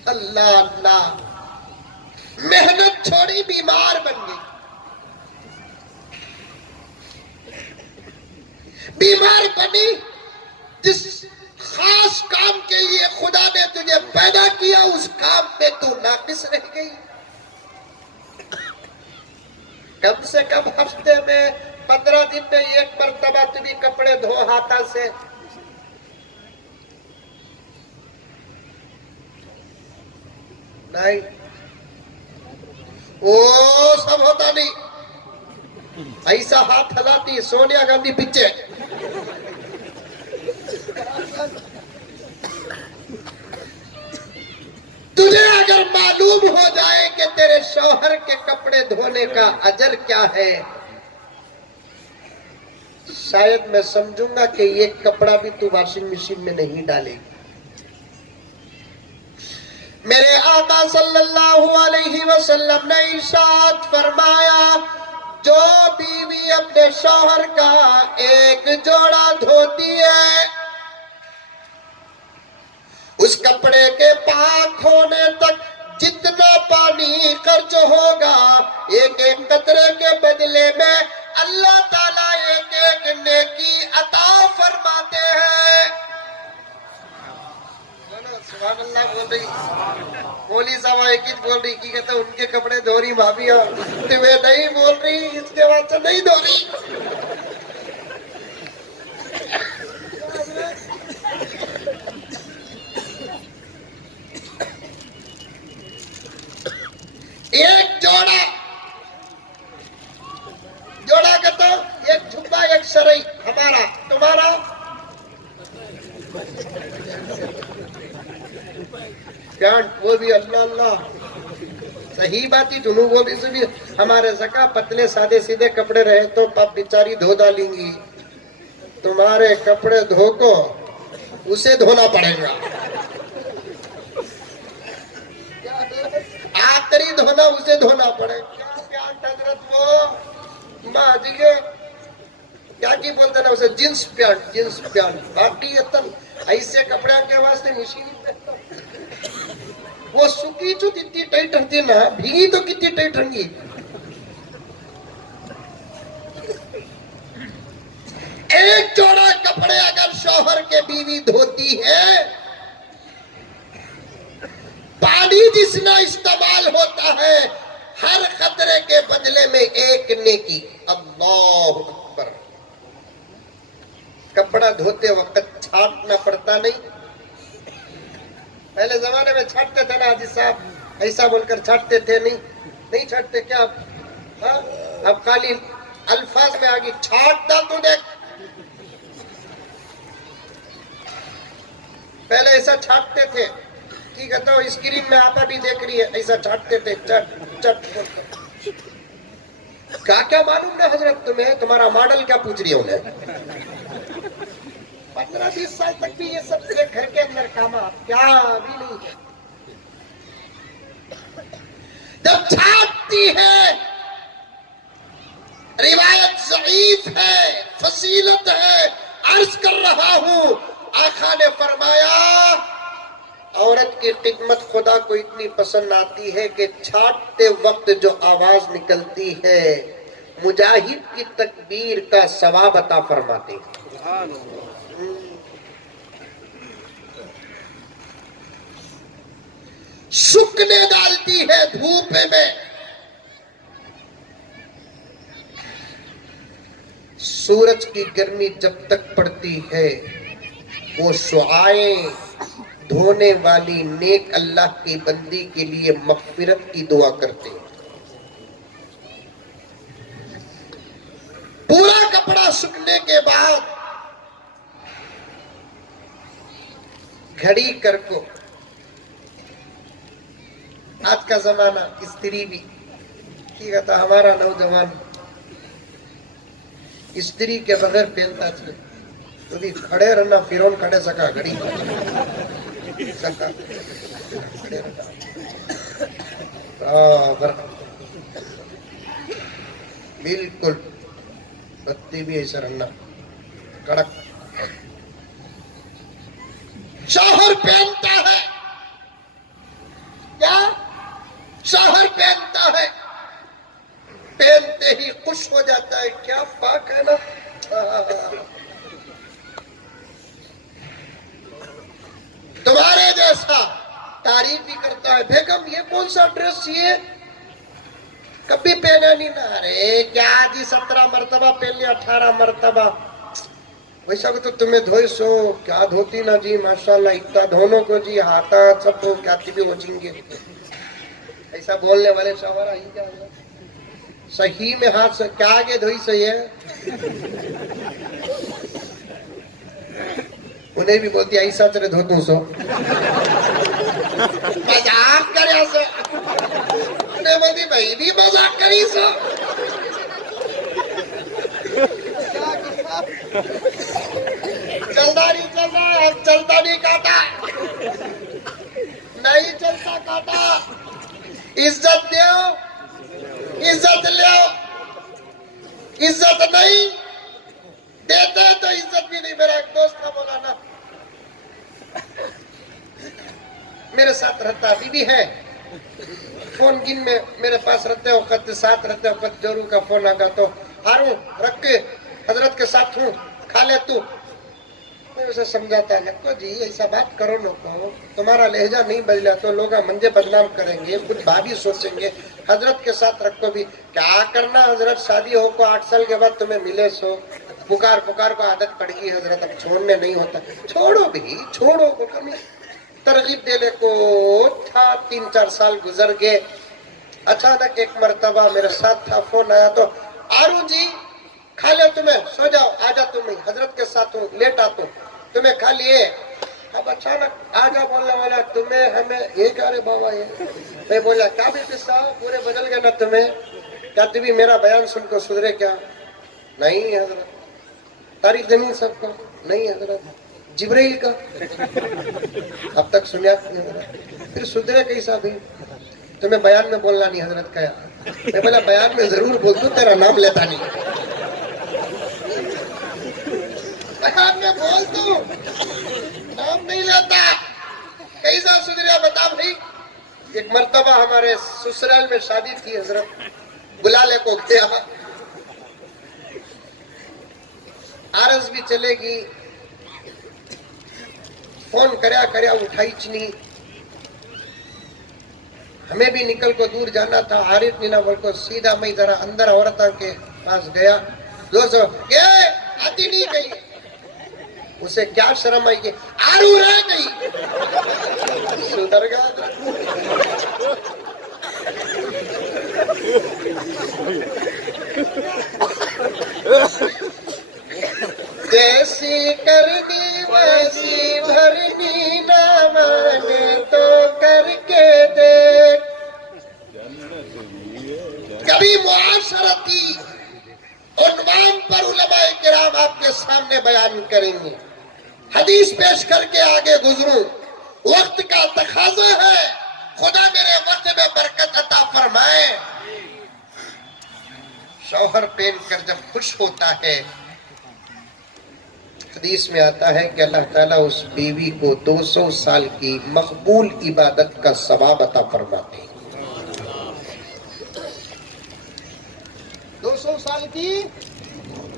اللہ اللہ، محنت چھوڑی بیمار بن گئی، بیمار بنی۔ جس خاص کام کے لیے خدا نے تجھے پیدا کیا، اس کام میں تو ناقص رہ گئی۔ کم سے کم ہفتے میں 15 دن میں 1 مرتبہ تمہیں کپڑے دھو ہاتھا سے۔ نہیں، وہ سب ہوتا نہیں، ایسا ہاتھ ہلاتی سونیا گاندھی پیچھے۔ تجھے اگر معلوم ہو جائے کہ تیرے شوہر کے کپڑے دھونے کا اجر کیا ہے، شاید میں سمجھوں گا کہ یہ کپڑا بھی تو واشنگ مشین میں نہیں ڈالے گی۔ میرے آقا صلی اللہ علیہ وسلم نے ارشاد فرمایا، جو بیوی اپنے شوہر کا ایک جوڑا دھوتی ہے، اس کپڑے کے پاک ہونے تک جتنا پانی خرچ ہوگا، ایک ایک قطرے کے بدلے میں اللہ تعالیٰ ایک ایک نیکی عطا فرماتے ہیں۔ سبحان اللہ بول رہی مولی صاحب ایک ہی بول رہی کی کہتا ان کے کپڑے دھو رہی بھابیاں، تمہیں نہیں بول رہی، اس کے بعد سے نہیں دھو رہی۔ ایک جوڑا کہتا ہوں، ایک جھبا ایک شرعی، ہمارا تمہارا وہ بھی اللہ اللہ صحیح بات ہی دونوں وہ بھی سبھی ہمارے زکا پتلے سادے سیدھے کپڑے رہے تو پاپ بیچاری دھو ڈالیں گی تمہارے کپڑے دھو کو اسے دھونا پڑے گا آخری دھونا اسے دھونا پڑے کیا حضرت وہ ماں جی کے کیا کی بولتے نا اسے جنس پیانٹ باقی اتن ایسے کپڑے کے واسطے مشین پہنتا وہ سکی جو کتنی ٹائٹ رہتی نا بھیگی تو کتنی ٹائٹ رہیں گی ایک جوڑا کپڑے اگر شوہر کے بیوی دھوتی ہے پانی جس نہ استعمال ہوتا ہے ہر خطرے کے بدلے میں ایک نیکی اللہ اکبر کپڑا دھوتے وقت چھاٹنا پڑتا نہیں پہلے زمانے میں چھاٹتے تھے نا حاجی صاحب ایسا بول کر چھاٹتے تھے نہیں چھاٹتے کیا اب خالی الفاظ میں آگی چھاٹ دا تو دیکھ پہلے ایسا چھاٹتے تھے کی کہتا ہوں اسکرین میں آپا بھی دیکھ رہی ہے ایسا چھاٹتے تھے چٹ چٹ کیا معلوم ہے حضرت تمہیں تمہارا ماڈل کیا پوچھ رہی ہے انہیں 15-20 سال تک بھی یہ سب ایک گھر کے اندر کاما کیا بھی نہیں جب چھاٹتی ہے روایت ضعیف ہے فصیلت ہے عرض کر رہا ہوں آقا نے فرمایا عورت کی خدمت خدا کو اتنی پسند آتی ہے کہ چھاٹتے وقت جو آواز نکلتی ہے مجاہد کی تکبیر کا ثواب عطا فرماتے ہیں سکنے ڈالتی ہے دھوپ میں سورج کی گرمی جب تک پڑتی ہے وہ شعائیں دھونے والی نیک اللہ کی بندی کے لیے مغفرت کی دعا کرتے ہیں پورا کپڑا سکنے کے بعد گھڑی کر کو آج کا زمانہ استری بھی کی کہتا ہمارا نوجوان استری کے بغیر پہنتا تھا تو بھی کھڑے رہنا فیرون کھڑے سکا گھڑی سکا کھڑے رہنا بالکل بتی بھی ایسا رہنا کڑک شوہر پہنتا ہے کیا شوہر پہنتا ہے پہنتے ہی خوش ہو جاتا ہے کیا پاک ہے نا تمہارے جیسا تعریف بھی کرتا ہے بیگم یہ کون سا ڈریس یہ کبھی پہنا نہیں نا ارے کیا جی 17 مرتبہ پہن لیا 18 مرتبہ ویسا تو تمہیں دھوئی سو کیا دھوتی نا جی ماشاءاللہ اتنا دھونوں کو جی ہاتھا سب کو کیا بھی ہو جیں گے ایسا بولنے والے شوہر آئی کیا صحیح میں ہاتھ سے کیا آگے دھوئی صحیح ہے انہیں بھی بولتی ایسا چلے دھوتوں سو مذاق کریا سو انہیں بولتی بھائی بھی مذاق کری سو چلتا نہیں چلتا چلتا نہیں کاٹا نہیں چلتا کاٹا عزت دیو عزت لیو عزت نہیں دیتے تو عزت بھی نہیں میرا ایک دوست کا مولانا میرے ساتھ رہتا ابھی بھی ہے فون گن میں میرے پاس رہتے وقت ساتھ رہتے وقت جورو کا فون آگا تو ہاروں رکھ کے حضرت کے ساتھ ہوں کھا لے تو میں اسے سمجھاتا لگتا جی ایسا بات کرو نہ کہو تمہارا لہجہ نہیں بدلا تو لوگ منجے بدنام کریں گے کچھ بھابھی سوچیں گے حضرت کے ساتھ رکھو بھی کیا کرنا حضرت شادی ہو کو 8 سال کے بعد تمہیں ملے سو پکار کو عادت پڑ گئی حضرت اب چھوڑنے نہیں ہوتا چھوڑو بھی چھوڑو کو کمی ترغیب دینے کو تھا 3-4 سال گزر گئے اچانک ایک مرتبہ میرے ساتھ تھا فون آیا تو آرو جی کھا لے تمہیں سو جاؤ آجا تمہیں حضرت کے ساتھ ہوں لیٹ آتا ہوں تمہیں کھا لیے اب اچانک آگا بولنے والا تمہیں ہمیں یہ کہہ رہے بابا یہ میں بولا کیا بھی قصہ پورے بدل گئے نا تمہیں کیا تبھی میرا بیان سن کو سدھرے کیا نہیں حضرت تاریخ زمین سب کا نہیں حضرت جبرائیل کا اب تک سنیا نہیں حضرت پھر سدھرے کیسا بھی تمہیں بیان میں بولنا نہیں حضرت کہا میں بولا بیان میں ضرور بول دوں تیرا نام لیتا نہیں بیان میں بول دوں نام نہیں لیتا کیسا سدھریا بتا بھائی ایک مرتبہ ہمارے سسرال میں شادی تھی حضرت بلالے کو گیا عرض بھی چلے گی فون کریا اٹھائی چنی ہمیں بھی نکل کو دور جانا تھا عارف نینا بول کو سیدھا میں ذرا اندر عورتوں کے پاس گیا دوست آتی نہیں گئی اسے کیا شرم آئی کہ آرو رہ گئی سدھر گیا جیسی کرنی ویسی بھرنی نہ مانے تو کر کے دیکھ کبھی معاشرتی عنوان پر علماء کرام آپ کے سامنے بیان کریں گے حدیث پیش کر کے آگے گزروں وقت کا تقاضا ہے خدا میرے وقت میں برکت عطا فرمائے شوہر پہن کر جب خوش ہوتا ہے حدیث میں آتا ہے کہ اللہ تعالیٰ اس بیوی کو 200 سال کی مقبول عبادت کا ثواب عطا فرماتے ہیں 200 سال کی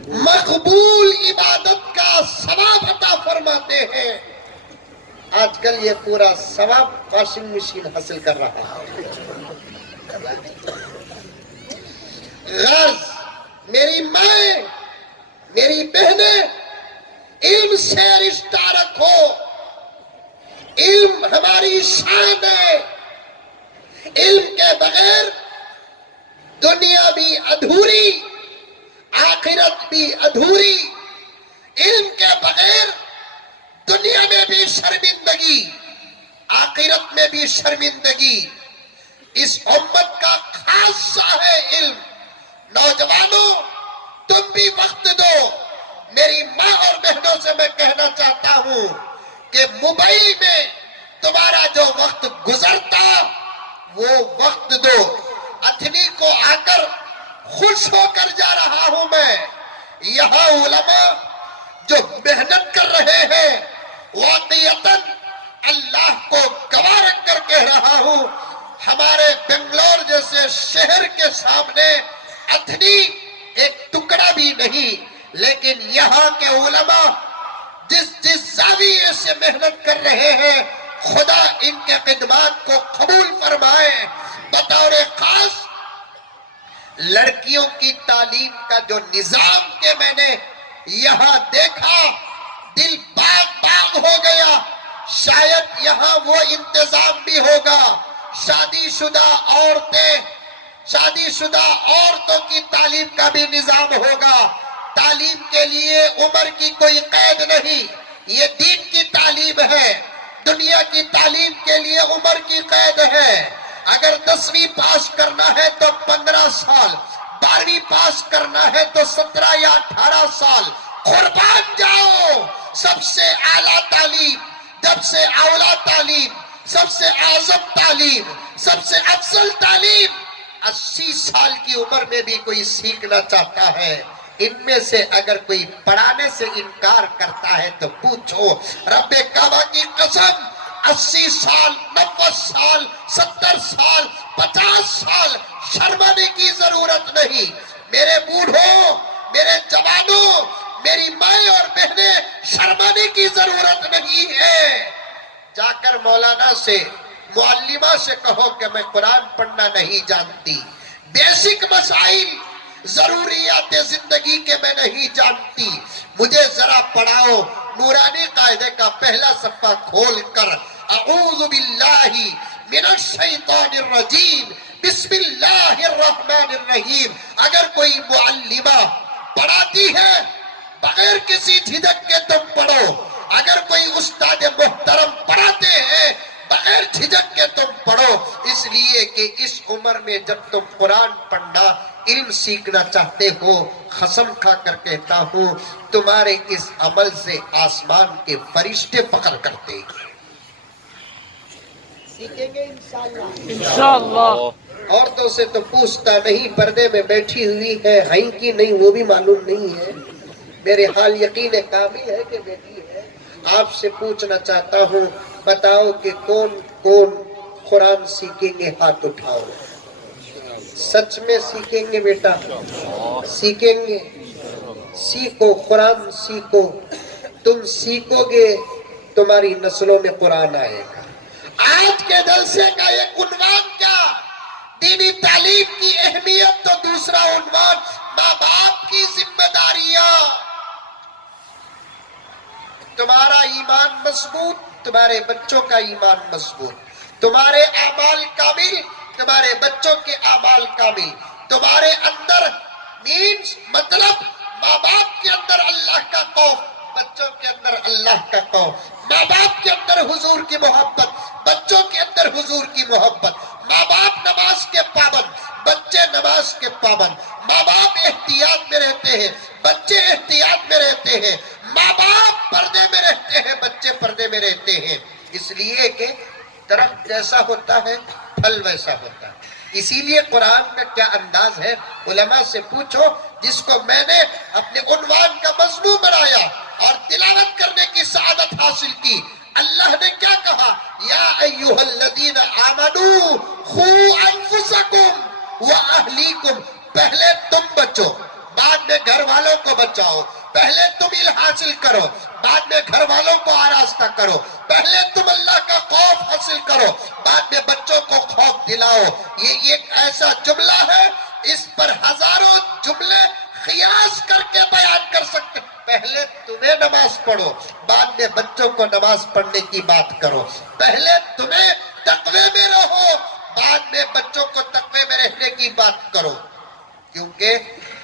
مقبول عبادت کا ثواب عطا فرماتے ہیں آج کل یہ پورا ثواب واشنگ مشین حاصل کر رہا ہے غرض میری ماں میری بہنیں علم سے رشتہ رکھو علم ہماری شان ہے علم کے بغیر دنیا بھی ادھوری آخرت بھی ادھوری علم کے بغیر دنیا میں بھی شرمندگی آخرت میں بھی شرمندگی اس امت کا خاصہ ہے علم نوجوانوں تم بھی وقت دو میری ماں اور بہنوں سے میں کہنا چاہتا ہوں کہ موبائل میں تمہارا جو وقت گزرتا وہ وقت دو اتھنی کو آ کر خوش ہو کر جا رہا ہوں میں یہاں علماء جو محنت کر رہے ہیں واقعیتاً اللہ کو گواہ رکھ کر کہہ رہا ہوں ہمارے بنگلور جیسے شہر کے سامنے اتھنی ایک ٹکڑا بھی نہیں لیکن یہاں کے علماء جس زاویے سے محنت کر رہے ہیں خدا ان کے خدمات کو قبول فرمائے بطور خاص لڑکیوں کی تعلیم کا جو نظام کے میں نے یہاں دیکھا دل باغ باغ ہو گیا شاید یہاں وہ انتظام بھی ہوگا شادی شدہ عورتوں کی تعلیم کا بھی نظام ہوگا تعلیم کے لیے عمر کی کوئی قید نہیں یہ دین کی تعلیم ہے دنیا کی تعلیم کے لیے عمر کی قید ہے اگر 10ویں پاس کرنا ہے تو 15 سال 12ویں پاس کرنا ہے تو 17 یا 18 سال قربان جاؤ سب سے اعلیٰ تعلیم جب سے اولا تعلیم سب سے اعظم تعلیم سب سے افضل تعلیم 80 سال کی عمر میں بھی کوئی سیکھنا چاہتا ہے ان میں سے اگر کوئی پڑھانے سے انکار کرتا ہے تو پوچھو رب کعبہ کی قسم 80 سال 90 سال 70 سال 50 سال شرمانے کی ضرورت نہیں میرے بوڑھوں میرے جوانوں میری مائیں اور بہنیں شرمانے کی ضرورت نہیں ہے جا کر مولانا سے معلمہ سے کہو کہ میں قرآن پڑھنا نہیں جانتی بیسک مسائل ضروریات زندگی کے میں نہیں جانتی مجھے ذرا پڑھاؤ نورانی قاعدے کا پہلا صفحہ کھول کر اعوذ باللہ من الشیطان الرجیم بسم اللہ الرحمن الرحیم اگر کوئی معلمہ پڑھاتی ہے بغیر کسی جھجک کے تم پڑھو اگر کوئی استاد محترم پڑھاتے ہیں بغیر جھجک کے تم پڑھو، اس لیے کہ اس عمر میں جب تم قرآن پڑھنا علم سیکھنا چاہتے ہو، قسم کھا کر کہتا ہوں تمہارے اس عمل سے آسمان کے فرشتے فخر کرتے ہیں۔ سیکھیں گے انشاءاللہ۔ عورتوں سے تو پوچھتا نہیں، پردے میں بیٹھی ہوئی ہے، ہیں کی نہیں وہ بھی معلوم نہیں ہے، میرے حال یقین کامل ہے کہ بیٹی ہے۔ آپ سے پوچھنا چاہتا ہوں، بتاؤ کہ کون کون قرآن سیکھیں گے؟ ہاتھ اٹھاؤ۔ سچ میں سیکھیں گے بیٹا؟ سیکھیں گے؟ سیکھو، قرآن سیکھو، تم سیکھو گے تمہاری نسلوں میں قرآن آئے گا۔ آج کے جلسے کا ایک عنوان کیا؟ دینی تعلیم کی اہمیت، تو دوسرا عنوان ماں باپ کی ذمہ داریاں۔ تمہارا ایمان مضبوط، تمہارے بچوں کا ایمان مضبوط، تمہارے اعمال کامل، تمہارے بچوں کے اعمال کامل، تمہارے اندر مینز مطلب ماں باپ کے اندر اللہ کا خوف، بچوں کے اندر اللہ کا خوف، ماں باپ کے اندر حضور کی محبت، بچوں کے اندر حضور کی محبت، ماں باپ نماز کے پابند، بچے نماز کے پابند، ماں باپ احتیاط میں رہتے ہیں، بچے احتیاط میں رہتے ہیں، ماں باپ پردے میں رہتے ہیں، بچے پردے میں رہتے ہیں، اس لیے کہ درخت جیسا ہوتا ہے پھل ویسا ہوتا ہے۔ اسی لیے قرآن کا کیا انداز ہے، علماء سے پوچھو، جس کو میں نے اپنے عنوان کا مضمون بنایا اور تلاوت کرنے کی سعادت حاصل کی۔ اللہ نے کیا کہا؟ یا ایھا الذین آمنوا قوا انفسکم واہلیکم، پہلے تم بچو، بعد میں گھر والوں کو بچاؤ، پہلے تم علم حاصل کرو، بعد میں گھر والوں کو آراستہ کرو، پہلے تم اللہ کا خوف حاصل کرو، بعد میں بچوں کو خوف دلاؤ۔ یہ ایک ایسا جملہ ہے، اس پر ہزاروں جملے قیاس کر کے بیان کر سکتے۔ پہلے تمہیں نماز پڑھو، بعد میں بچوں کو نماز پڑھنے کی بات کرو، پہلے تمہیں تقوی میں رہو، بعد میں بچوں کو تقوی میں رہنے کی بات کرو، کیونکہ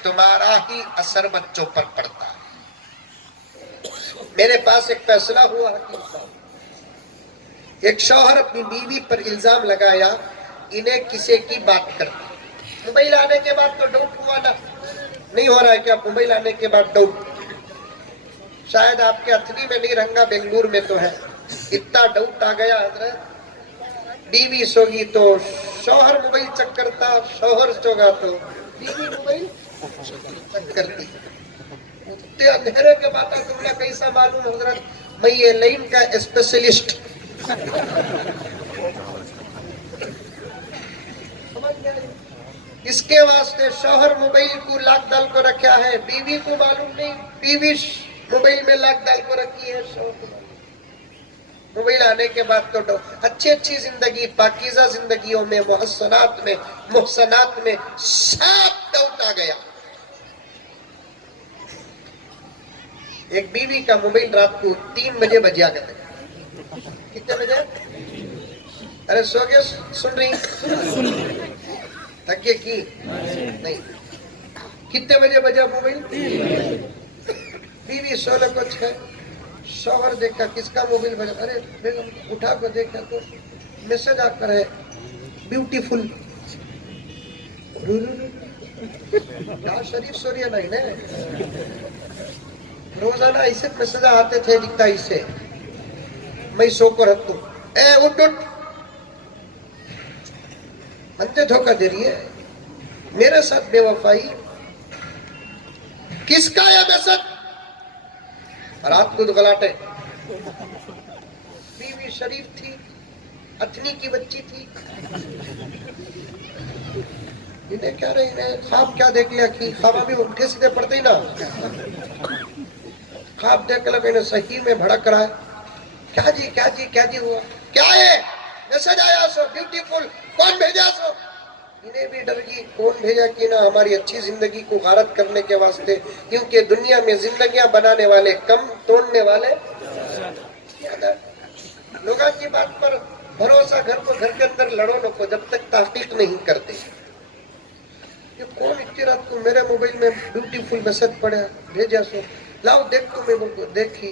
تمہارا ہی اثر بچوں پر پڑتا ہے۔ میرے پاس ایک فیصلہ ہوا حکیم صاحب، ایک شوہر اپنی بیوی پر الزام لگایا انہیں کسی کی بات کرتی۔ موبائل آنے کے بعد تو ڈاؤٹ ہوا نا، نہیں ہو رہا ہے کیا موبائل آنے کے بعد ڈاؤٹ؟ شاید آپ کے اتھنی میں نہیں رنگا، بنگلور میں تو ہے۔ اتنا ڈاؤٹ آ گیا حضرت، بیوی سوگی تو شوہر موبائل چیک کرتا، شوہر سوگا تو بیوی موبائل چیک کرتی۔ اتنے اندھیرے کے بعد تمہیں کیسا معلوم حضرت؟ میں یہ لائن کا اسپیشلسٹ۔ اس کے واسطے شوہر موبائل کو لاک ڈال کو رکھا ہے، بیوی کو معلوم نہیں، بیوی موبائل میں لاک ڈال کو رکھی ہے، شوہر کو معلوم۔ موبائل آنے کے بعد تو اچھی اچھی زندگی، پاکیزہ زندگیوں میں، محسنات میں سب ڈاؤٹ آ گیا۔ ایک بیوی کا موبائل رات کو 3 بجے بجیا کرتے۔ کتنے بجے؟ ارے سو گئے؟ سن رہی؟ تھکے کی نہیں؟ کتنے بجے بجا موبائل؟ بیوی سولہ کچھ ہے، شوہر دیکھا کس کا موبائل بجا، ارے بیگم اٹھا کو دیکھا تو میسج آ کر ہے بیوٹیفل۔ کیا شریف سوریا نہیں نا، روزانہ ایسے میسج آتے تھے، لکھتا اسے میں سو کو رکھ دوں، اے اٹھ اٹھ، انتے دھوکہ دے رہی ہے میرے ساتھ بے وفائی۔ کس کا یہ میسج؟ رات کو گلاٹے۔ بیوی شریف تھی، اتنی کی بچی تھی، انہیں کیا رہی نے خواب کیا دیکھ لیا کہ خواب ابھی اٹھے سیدھے پڑتے ہی نا، خواب دیکھ لگا انہیں صحیح میں بھڑک رہا ہے، کیا جی کیا جی کیا جی ہوا، کیا ہے؟ میسج آیا سو بیوٹیفل، کون بھیجا سو؟ انہیں بھی ڈر گئی، کون بھیجا کہ نہ ہماری اچھی زندگی کو غارت کرنے کے واسطے، کیونکہ دنیا میں زندگیاں بنانے والے کم، توڑنے والے زیادہ۔ لوگوں کی بات پر بھروسہ، گھر کے اندر لڑو نہ کو جب تک تحقیق نہیں کرتے۔ یہ کون اتنی رات کو میرے موبائل میں بیوٹیفل میسج پڑا بھیجا سو، لاؤ دیکھ تو میں کو دیکھی،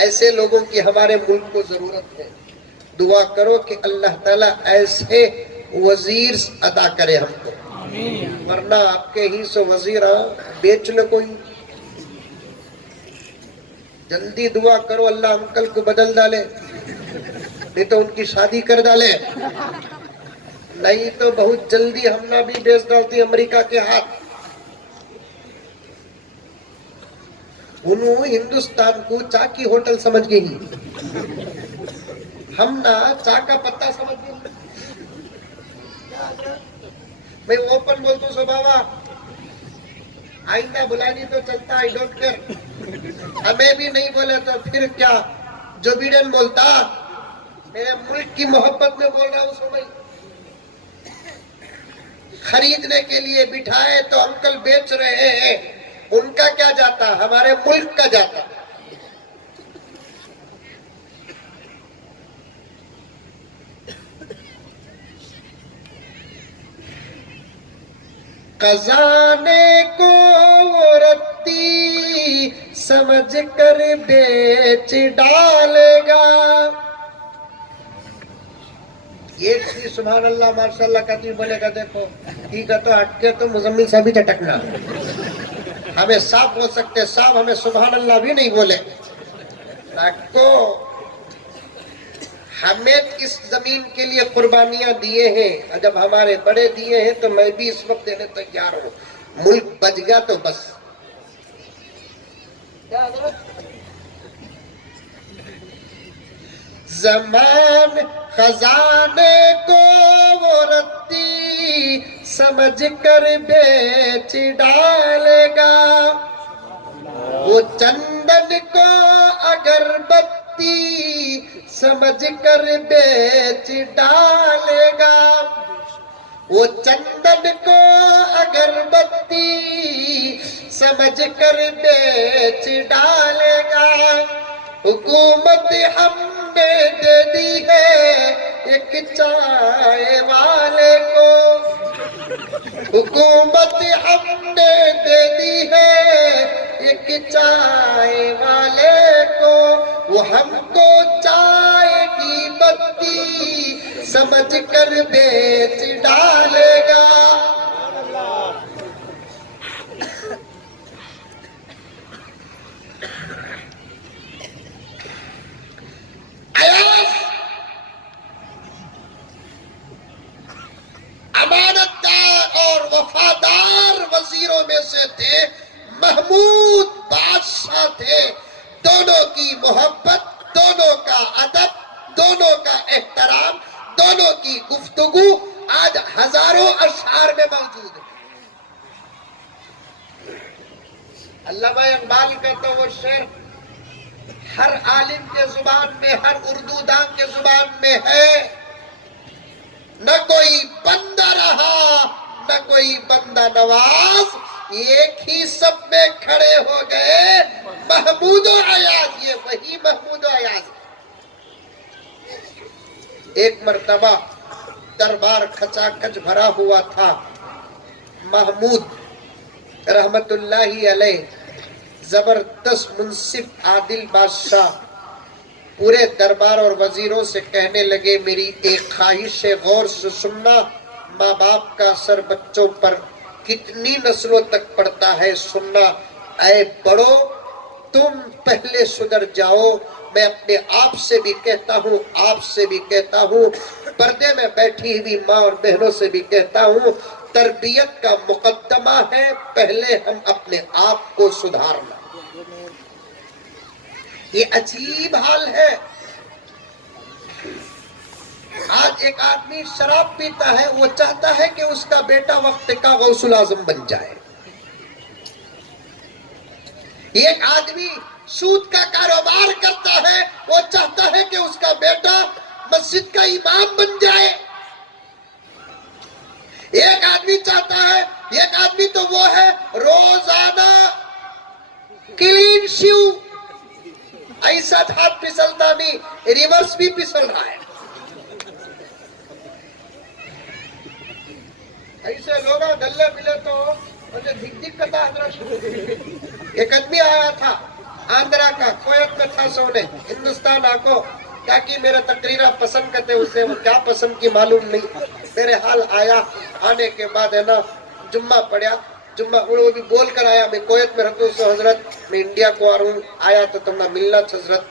ایسے لوگوں کی ہمارے ملک کو ضرورت ہے. دعا کرو کہ اللہ تعالیٰ ایسے وزیر عطا کرے ہم کو، ورنہ آپ کے ہی سو وزیر بیچ لے کوئی. جلدی دعا کرو اللہ انکل کو بدل ڈالے، نہیں تو ان کی شادی کر ڈالے، نہیں تو بہت جلدی ہم نہ بھی بیچ ڈالتی امریکہ کے ہاتھ. انہوں ہندوستان کو چا کی ہوٹل سمجھ گئی، ہم نہ چا کا پتہ سمجھ گئی. میں اوپن بولتا ہوں سو بابا آئندہ بلانی تو چلتا، آئی ڈونٹ کیئر. ہمیں بھی نہیں بولے تو پھر کیا جو بیڈن بولتا، میرے ملک کی محبت میں بول رہا ہوں. سو میں خریدنے کے لیے بٹھائے تو انکل بیچ رہے ہیں، ان کا کیا جاتا، ہمارے ملک کا جاتا. خزانے کو رتی سمجھ کر بیچ ڈالے گا. ایک چیز سبحان اللہ ماشاء اللہ کہتی بولے گا، دیکھو ٹھیک ہے تو ہٹ کے تو مزمل سے بھی چٹکنا. ہمیں صاف بول سکتے، صاف ہمیں سبحان اللہ بھی نہیں بولے. تو ہمیں اس زمین کے لیے قربانیاں دیے ہیں، جب ہمارے بڑے دیے ہیں تو میں بھی اس وقت دینے تیار ہوں. ملک بچ گیا تو بس. زمان خزانے کو وہ رتی سمجھ کر بیچ ڈالے گا، وہ چندن کو اگربتی سمجھ کر بیچ ڈالے گا، وہ چندن کو اگربتی سمجھ کر بیچ ڈالے گا. حکومت ہم نے دے دی ہے ایک چائے والے کو، حکومت ہم نے دے دی ہے ایک چائے والے کو، وہ ہم کو چائے کی بتی سمجھ کر بیچ ڈالے گا. امانتدار اور وفادار وزیروں میں سے تھے. محمود بادشاہ تھے. دونوں کی محبت، دونوں کا ادب، دونوں کا احترام، دونوں کی گفتگو آج ہزاروں اشعار میں موجود ہے. علامہ اقبال کا تو وہ شعر ہر عالم کے زبان میں، ہر اردو دان کے زبان میں ہے. نہ کوئی بندہ رہا نہ کوئی بندہ نواز، ایک ہی سب میں کھڑے ہو گئے محمود و ایاز. یہ وہی محمود و ایاز. ایک مرتبہ دربار کھچا کھچ بھرا ہوا تھا. محمود رحمت اللہ علیہ زبردست منصف عادل بادشاہ پورے دربار اور وزیروں سے کہنے لگے، میری ایک خواہش ہے، غور سے سننا. ماں باپ کا اثر بچوں پر کتنی نسلوں تک پڑتا ہے سننا. اے بڑو تم پہلے سدھر جاؤ. میں اپنے آپ سے بھی کہتا ہوں، آپ سے بھی کہتا ہوں، پردے میں بیٹھی ہوئی ماں اور بہنوں سے بھی کہتا ہوں، تربیت کا مقدمہ ہے پہلے ہم اپنے آپ کو سدھارنا. یہ عجیب حال ہے. آج ایک آدمی شراب پیتا ہے، وہ چاہتا ہے کہ اس کا بیٹا وقت کا غوث الاعظم بن جائے. ایک آدمی سود کا کاروبار کرتا ہے، وہ چاہتا ہے کہ اس کا بیٹا مسجد کا امام بن جائے. ایک آدمی چاہتا ہے، ایک آدمی تو وہ ہے روزانہ کلین شیو، ایسا ہاتھ پسلتا نہیں، ریورس بھی پسل رہا ہے. ایسے لوگا گلے ملے تو مجھے دھک دھک کرتا حضرت. ایک آدمی آیا تھا آندھرا کا کویت میں تھا سونے ہندوستان آکو تاکہ میرا تقریرہ پسند کرتے اسے وہ کیا پسند کی معلوم نہیں. میرے حال آیا آنے کے بعد ہے نا جمعہ پڑھیا جمعہ وہ بھی بول کر آیا میں کویت میں رہتا ہوں سو حضرت میں انڈیا کو آ رہا ہوں آیا تو تمہیں ملنا حضرت.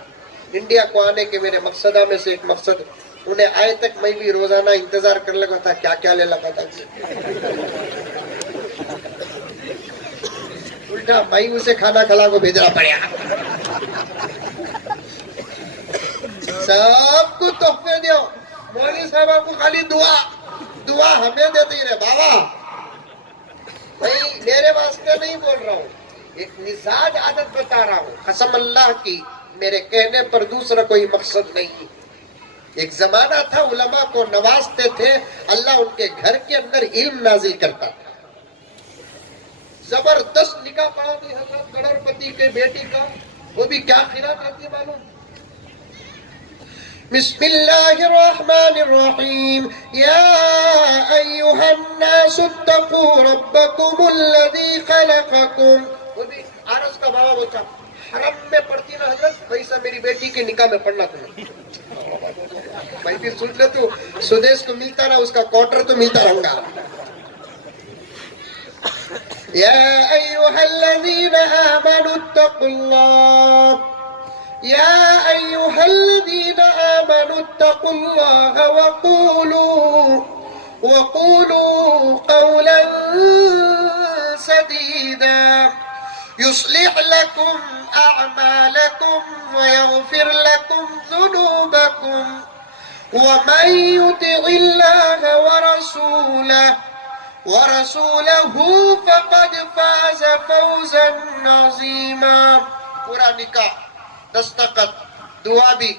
انڈیا کو آنے کے میرے مقصدہ میں سے ایک مقصد انہیں آئے تک میں بھی روزانہ انتظار کر لگا تھا کیا کیا لے لگا تھا الٹا میں اسے کھانا کھلا کو بھیجنا پڑیا. سب کو تحفے دیو مولوی صاحبہ کو خالی دعا ہمیں دیتے ہی رہے بابا. میں میرے واسطے نہیں بول رہا ہوں ایک مزاج عادت بتا رہا ہوں قسم اللہ کی میرے کہنے پر دوسرا کوئی مقصد نہیں. ایک زمانہ تھا علماء کو نوازتے تھے اللہ ان کے گھر کے اندر علم نازل کرتا تھا. زبردست نکاح پڑھا دی حضرت کروڑ پتی کے بیٹی کا وہ بھی کیا خیرات رہتی معلوم. بسم اللہ الرحمن الرحیم یا ایہا الناس اتقوا ربکم الذی خلقکم. وہ بھی عرض کا بابا بولتا حرم میں پڑھتی نا حضرت ویسا میری بیٹی کے نکاح میں پڑھنا تمہیں. میں بھی سوچ لے تو سدیش کو ملتا رہا اس کا کوارٹر تو ملتا رہوں گا. یا ایہا الذین آمنوا اتقوا اللہ یا ایہا الذین آمنوا اتقوا اللہ وقولوا قولا سدیدا يصلح لكم أعمالكم ويغفر لكم ذنوبكم ومن يطع الله ورسوله فقد فاز فوزا عظيما. پورا نکاح دستخط دعا بھی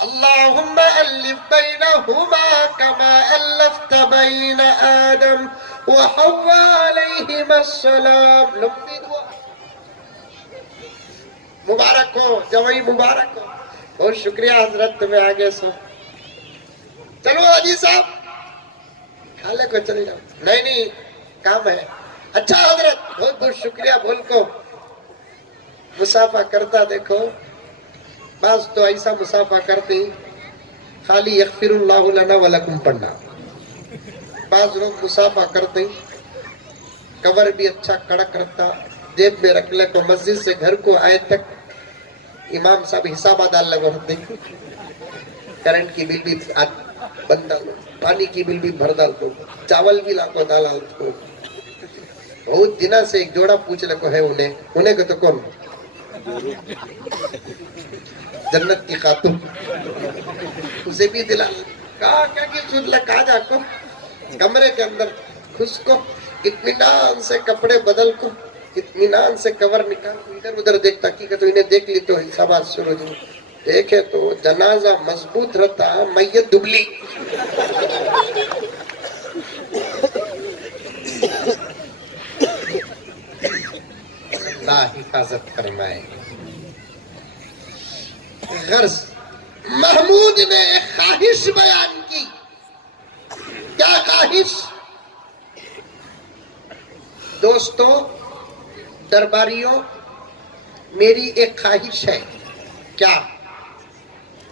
اللهم ألف بينهما كما ألفت بين آدم وحواء عليهما السلام. لمبی دعا مبارک ہو جوائی مبارک ہو. بہت شکریہ حضرت تمہیں آگے سو. چلو حاجی صاحب کھالے کو چلے جاؤ. نہیں کام ہے. اچھا حضرت بہت بہت شکریہ بول کو مسافہ کرتا دیکھو بعض تو ایسا مسافہ کرتی خالی یغفر اللہ لنا ولکم پڑھنا. بعض لوگ مسافہ کرتے کور بھی اچھا کڑک رکھتا جیب میں رکھ لے کو مسجد سے گھر کو آئے تک امام صاحب حسابہ ڈال لگا ہوتے کرنٹ کی بل بھی بند ڈالو پانی کی بل بھی بھر ڈال دو چاول بھی لاکو ڈال دو. بہت دنوں سے ایک جوڑا پوچھ لگو ہے انہیں کو تو کون جنت کی خاتون اسے بھی دلا کہا کہ سن لے کہا جا کو کمرے کے اندر خس کو اطمینان سے کپڑے بدل کو اطمینان سے کور نکال ادھر ادھر دیکھتا کی کہ تو انہیں دیکھ لی تو حسابات شروع ہو دیکھے تو جنازہ مضبوط رہتا میت دبلی. اللہ حفاظت فرمائے. غرض محمود نے ایک خواہش بیان کی. کیا خواہش؟ دوستو درباریوں میری ایک خواہش ہے کیا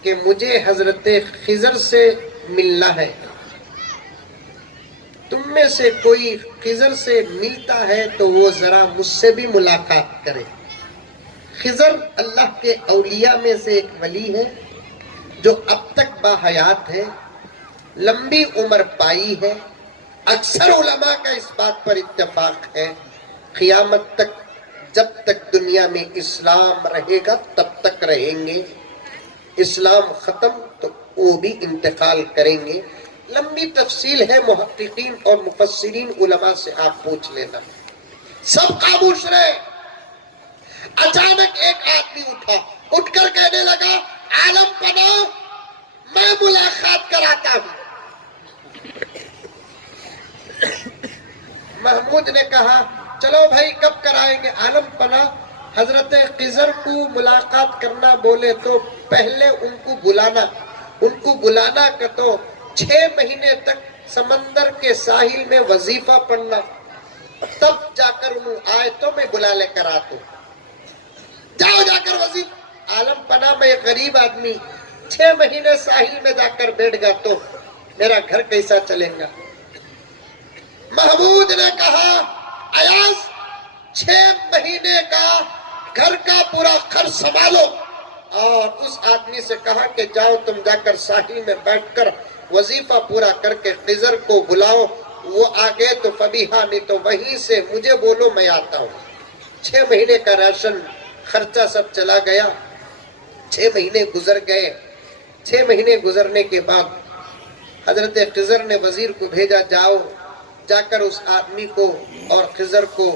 کہ مجھے حضرت خضر سے ملنا ہے. تم میں سے کوئی خضر سے ملتا ہے تو وہ ذرا مجھ سے بھی ملاقات کرے. خضر اللہ کے اولیاء میں سے ایک ولی ہے جو اب تک باحیات ہے لمبی عمر پائی ہے. اکثر علماء کا اس بات پر اتفاق ہے قیامت تک جب تک دنیا میں اسلام رہے گا تب تک رہیں گے. اسلام ختم تو وہ بھی انتقال کریں گے. لمبی تفصیل ہے محققین اور مفسرین علماء سے آپ پوچھ لینا. سب خاموش رہے. اچانک ایک آدمی اٹھ کر کہنے لگا عالم پناہ میں ملاقات کراتا ہوں. محمود نے کہا چلو بھائی کب کرائیں گے؟ عالم پناہ حضرت خضر کو ملاقات کرنا بولے تو پہلے ان کو بلانا کہ تو 6 مہینے تک سمندر کے ساحل میں وظیفہ پڑھنا تب جا کر انہوں آئے تو میں بلا لے کر آتا ہوں. جاؤ جا کر وزیر عالم پناہ میں ایک غریب آدمی 6 مہینے ساحل میں جا کر بیٹھ گا تو میرا گھر کیسا چلے گا؟ محمود نے کہا ایاز 6 مہینے کا گھر کا پورا خرچ سنبھالو، اور اس آدمی سے کہا کہ جاؤ تم جا کر ساحل میں بیٹھ کر وظیفہ پورا کر کے خضر کو بلاؤ، وہ آگے تو فبیہا، نہیں تو وہیں سے مجھے بولو میں آتا ہوں۔ 6 مہینے کا راشن خرچہ سب چلا گیا، 6 مہینے گزر گئے۔ 6 مہینے گزرنے کے بعد حضرت خضر نے وزیر کو بھیجا، جاؤ جا کر اس آدمی کو اور خضر کو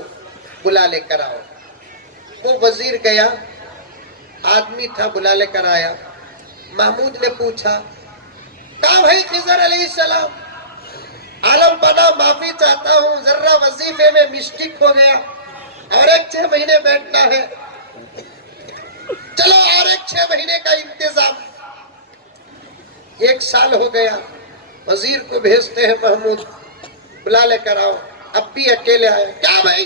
بلا لے کر آؤ۔ وہ وزیر گیا، آدمی تھا، بلا لے کر آیا۔ محمود نے پوچھا، کہا بھائی خضر علیہ السلام، عالم پناہ معافی چاہتا ہوں، ذرہ وظیفے میں مسٹیک ہو گیا اور ایک 6 مہینے بیٹھنا ہے، چلو اور ایک 6 مہینے کا انتظام۔ 1 سال ہو گیا، وزیر کو بھیجتے ہیں محمود، بلا لے کر آؤ، اب بھی اکیلے آئے، کیا بھائی؟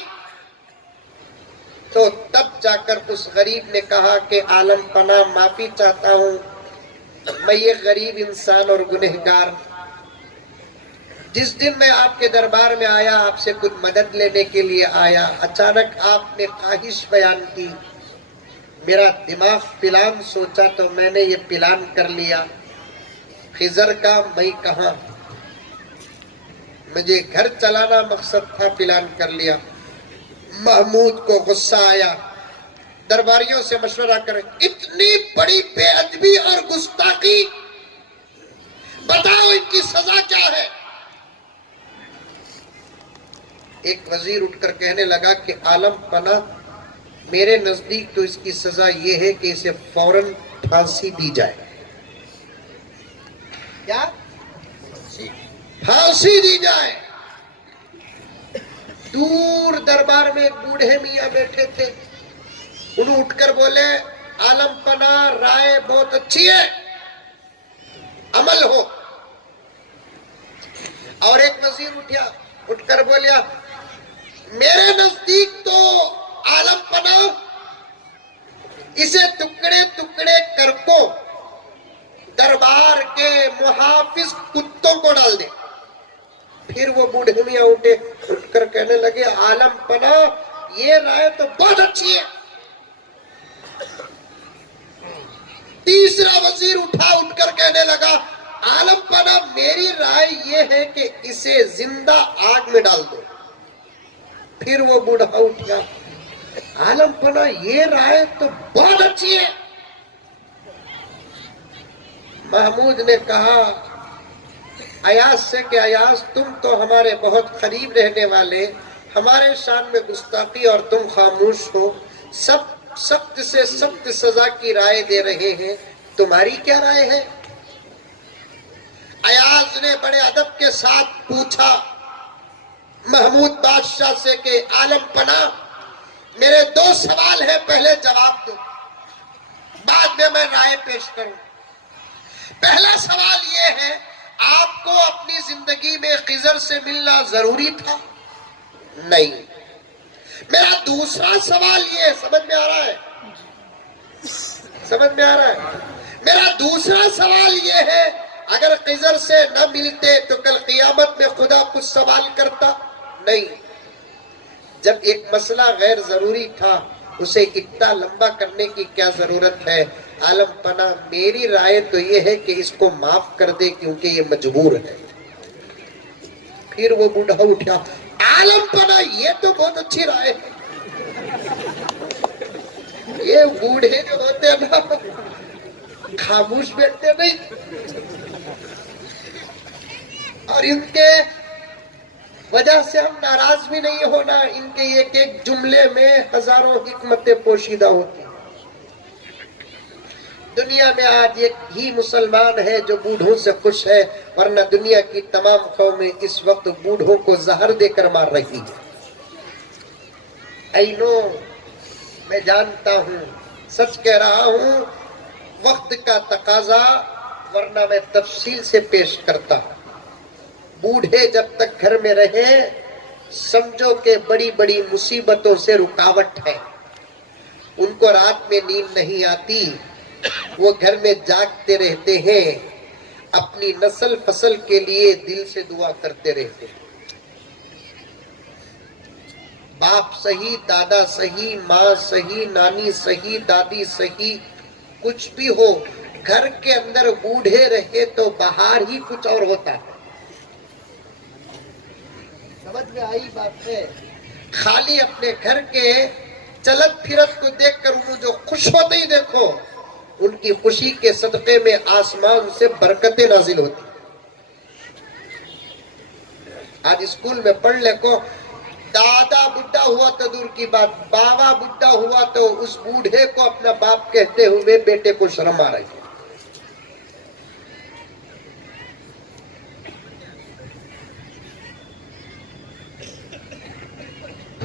تو تب جا کر اس غریب نے کہا کہ عالم پناہ معافی چاہتا ہوں، میں یہ غریب انسان اور گنہگار، جس دن میں آپ کے دربار میں آیا، آپ سے کچھ مدد لینے کے لیے آیا، اچانک آپ نے خواہش بیان کی، میرا دماغ پلان سوچا تو میں نے یہ پلان کر لیا، خضر کا میں کہاں، مجھے گھر چلانا مقصد تھا، پلان کر لیا۔ محمود کو غصہ آیا، درباریوں سے مشورہ کرے، اتنی بڑی بے ادبی اور گستاخی، بتاؤ ان کی سزا کیا ہے؟ ایک وزیر اٹھ کر کہنے لگا کہ عالم پناہ، میرے نزدیک تو اس کی سزا یہ ہے کہ اسے فوراً پھانسی دی جائے۔ کیا؟ پھانسی دی جائے۔ دور دربار میں ایک بوڑھے میاں بیٹھے تھے، انہوں اٹھ کر بولے، عالم پناہ رائے بہت اچھی ہے، عمل ہو۔ اور ایک وزیر اٹھ کر بولیا، میرے نزدیک تو عالم پناہ اسے ٹکڑے ٹکڑے کر کو دربار کے محافظ کتوں کو ڈال دے۔ پھر وہ بوڑھے میاں اٹھ کر کہنے لگے، عالم پناہ یہ رائے تو بہت اچھی ہے۔ تیسرا وزیر اٹھ کر کہنے لگا، عالم پناہ میری رائے یہ ہے کہ اسے زندہ آگ میں ڈال دو۔ پھر وہ بوڑھا اٹھا، عالم پناہ یہ رائے تو بہت اچھی ہے۔ محمود نے کہا ایاز سے کہ ایاز تم تو ہمارے بہت قریب رہنے والے، ہمارے شان میں گستاخی اور تم خاموش ہو، سب سخت سے سخت سزا کی رائے دے رہے ہیں، تمہاری کیا رائے ہے؟ ایاز نے بڑے ادب کے ساتھ پوچھا محمود بادشاہ سے کہ عالم پناہ میرے 2 سوال ہیں، پہلے جواب دو، بعد میں رائے پیش کروں۔ پہلا سوال یہ ہے، آپ کو اپنی زندگی میں خضر سے ملنا ضروری تھا؟ نہیں۔ میرا دوسرا سوال یہ، سمجھ میں آ رہا ہے؟ سمجھ میں آ رہا ہے؟ میرا دوسرا سوال یہ ہے، اگر خضر سے نہ ملتے تو کل قیامت میں خدا کچھ سوال کرتا؟ نہیں۔ جب ایک مسئلہ غیر ضروری تھا، اسے اتنا لمبا کرنے کی کیا ضرورت ہے؟ عالم پناہ میری رائے تو یہ ہے کہ اس کو معاف کر دے کیونکہ یہ مجبور ہے۔ پھر وہ بوڑھا اٹھا، عالم پناہ یہ تو بہت اچھی رائے ہے۔ یہ بوڑھے جو ہوتے ہیں نا، خاموش بیٹھتے نہیں، اور ان کے وجہ سے ہم ناراض بھی نہیں ہونا، ان کے ایک ایک جملے میں ہزاروں حکمتیں پوشیدہ ہوتی ہیں۔ دنیا میں آج ایک ہی مسلمان ہے جو بوڑھوں سے خوش ہے، ورنہ دنیا کی تمام قومیں اس وقت بوڑھوں کو زہر دے کر مار رہی ہیں۔ میں جانتا ہوں، سچ کہہ رہا ہوں، وقت کا تقاضا، ورنہ میں تفصیل سے پیش کرتا ہوں۔ بوڑھے جب تک گھر میں رہے، سمجھو کہ بڑی بڑی مصیبتوں سے رکاوٹ ہے۔ ان کو رات میں نیند نہیں آتی، وہ گھر میں جاگتے رہتے ہیں، اپنی نسل فصل کے لیے دل سے دعا کرتے رہتے ہیں۔ باپ صحیح، دادا صحیح، ماں صحیح، نانی صحیح، دادی صحیح، کچھ بھی ہو، گھر کے اندر بوڑھے رہے تو باہر ہی کچھ اور ہوتا ہے۔ سمجھ میں آئی بات ہے؟ خالی اپنے گھر کے چلت پھرت کو دیکھ کر انہوں جو خوش ہوتے ہی دیکھو، ان کی خوشی کے صدقے میں آسمان سے برکتیں نازل ہوتی۔ آج اسکول میں پڑھ لے کو، دادا بڈھا ہوا تو دور کی بات، بابا بڈھا ہوا تو اس بوڑھے کو اپنا باپ کہتے ہوئے بیٹے کو شرم آ رہی ہے۔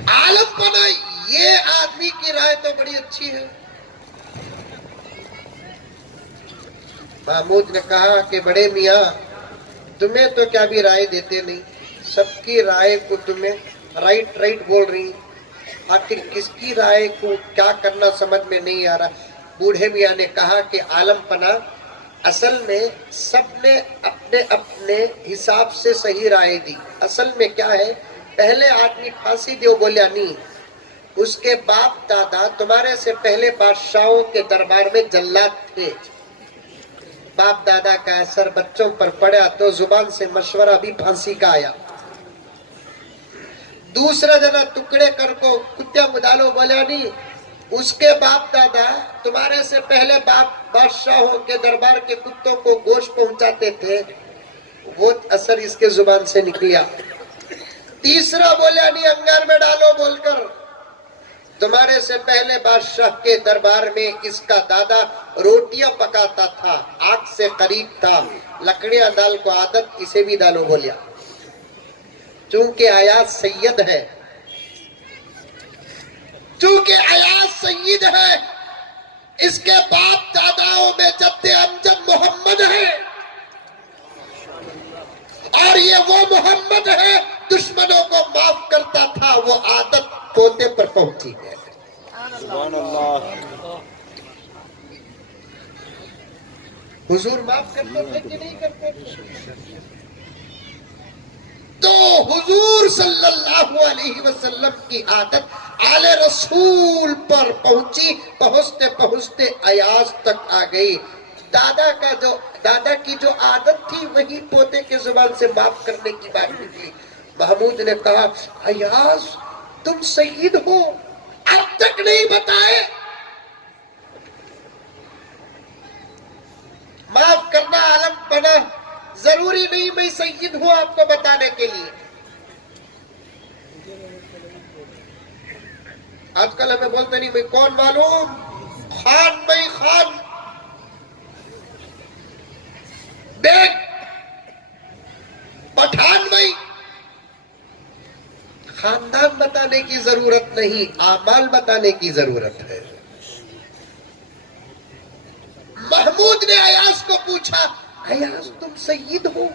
عالم پنا، یہ آدمی کی رائے تو بڑی اچھی ہے۔ محمود نے کہا کہ بڑے میاں، تمہیں تو کیا بھی رائے دیتے نہیں، سب کی رائے کو تمہیں رائٹ بول رہی، آخر کس کی رائے کو کیا کرنا سمجھ میں نہیں آ رہا۔ بوڑھے میاں نے کہا کہ عالم پنا، اصل میں سب نے اپنے اپنے حساب سے صحیح رائے دی۔ اصل میں کیا ہے، پہلے آدمی پھانسی دیو بولیا نہیں، اس کے باپ دادا تمہارے سے پہلے بادشاہوں کے دربار میں جلاد تھے، باپ دادا کا اثر بچوں پر پڑا تو زبان سے مشورہ بھی پھانسی کا آیا۔ دوسرا جنا ٹکڑے کر کو کتیا مدالو بولیا نہیں، اس کے باپ دادا تمہارے سے پہلے باپ بادشاہوں کے دربار کے کتوں کو گوشت پہنچاتے تھے، وہ اثر اس کے زبان سے نکلیا۔ تیسرا بولیا نہیں، انگار میں ڈالو بول کر، تمہارے سے پہلے بادشاہ کے دربار میں اس کا دادا روٹیاں پکاتا تھا، آگ سے قریب تھا، لکڑیاں ڈال کو عادت، اسے بھی ڈالو بولیا۔ چونکہ ایاز سید ہے، چونکہ ایاز سید ہے، اس کے باپ داداؤں میں جد امجد محمد ہے، اور یہ وہ محمد ہے دشمنوں کو معاف کرتا تھا، وہ عادت پوتے پر پہنچی ہے۔ سبحان اللہ۔ حضور معاف کرتے تھے کہ نہیں کرتے تھے؟ تو حضور صلی اللہ علیہ وسلم کی عادت آل رسول پر پہنچی، پہنچتے پہنچتے ایاز تک آ گئی۔ دادا کی جو عادت تھی وہی پوتے کے زبان سے معاف کرنے کی بات نکلی۔ محمود نے کہا، ایاز تم سید ہو، اب تک نہیں بتائے؟ معاف کرنا عالم پنا، ضروری نہیں میں سید ہوں آپ کو بتانے کے لیے۔ آج کل ہمیں بولتے نہیں، میں کون معلوم، خان میں خان، بیگ پٹھان میں۔ خاندان بتانے کی ضرورت نہیں، اعمال بتانے کی ضرورت ہے۔ محمود نے ایاز کو پوچھا، ایاز تم سید ہو،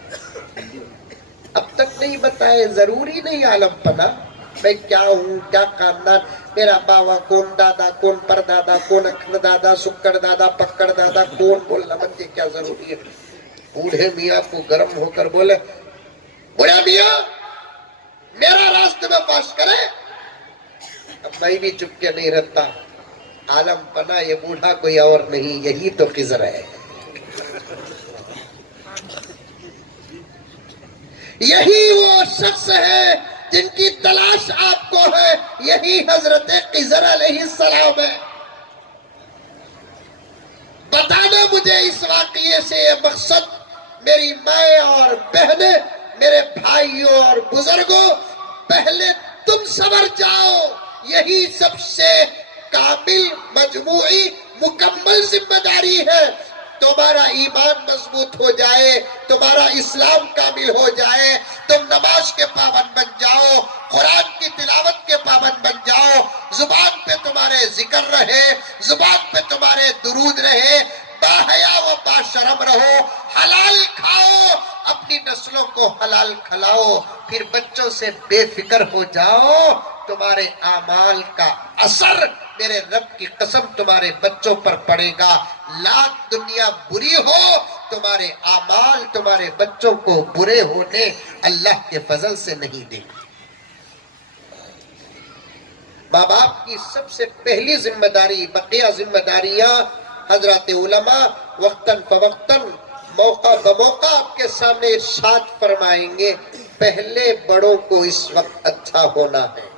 اب تک نہیں بتائے؟ ضروری نہیں عالم پنا، میں کیا ہوں، کیا خاندان، میرا باوا کون، دادا کون، پردادا کون، اکھن دادا، سکڑ دادا، پکڑ دادا کون، بولنا مجھے کیا ضروری ہے۔ بوڑھے میاں کو گرم ہو کر بولے، بوڑھا میاں میرا راستہ میں پاس کرے۔ اب میں بھی چپ کے نہیں رہتا، عالم پنا یہ بوڑھا کوئی اور نہیں، یہی تو خضر ہے، یہی وہ شخص ہے جن کی تلاش آپ کو ہے، یہی حضرت خضر علیہ السلام ہے۔ بتانا مجھے اس واقعے سے یہ مقصد، میری مائیں اور بہنیں، میرے بھائیوں اور بزرگوں، پہلے تم سنور جاؤ، یہی سب سے کامل، مجموعی، مکمل ذمہ داری ہے۔ تمہارا ایمان مضبوط ہو جائے، تمہارا اسلام کامل ہو جائے، تم نماز کے پابند بن جاؤ، قرآن کی تلاوت کے پابند بن جاؤ، زبان پہ تمہارے ذکر رہے، زبان پہ تمہارے درود رہے، باحیا و باشرم رہو، حلال کھاؤ، اپنی نسلوں کو حلال کھلاؤ، پھر بچوں سے بے فکر ہو جاؤ، تمہارے اعمال کا اثر میرے رب کی قسم تمہارے بچوں پر پڑے گا، لاکھ دنیا بری ہو، تمہارے اعمال تمہارے بچوں کو برے ہونے اللہ کے فضل سے نہیں دیں گے۔ ماں باپ کی سب سے پہلی ذمہ داری، بقیہ ذمہ داریاں حضرات علماء وقتاً فوقتاً موقع بموقع آپ کے سامنے ارشاد فرمائیں گے، پہلے بڑوں کو اس وقت اچھا ہونا ہے۔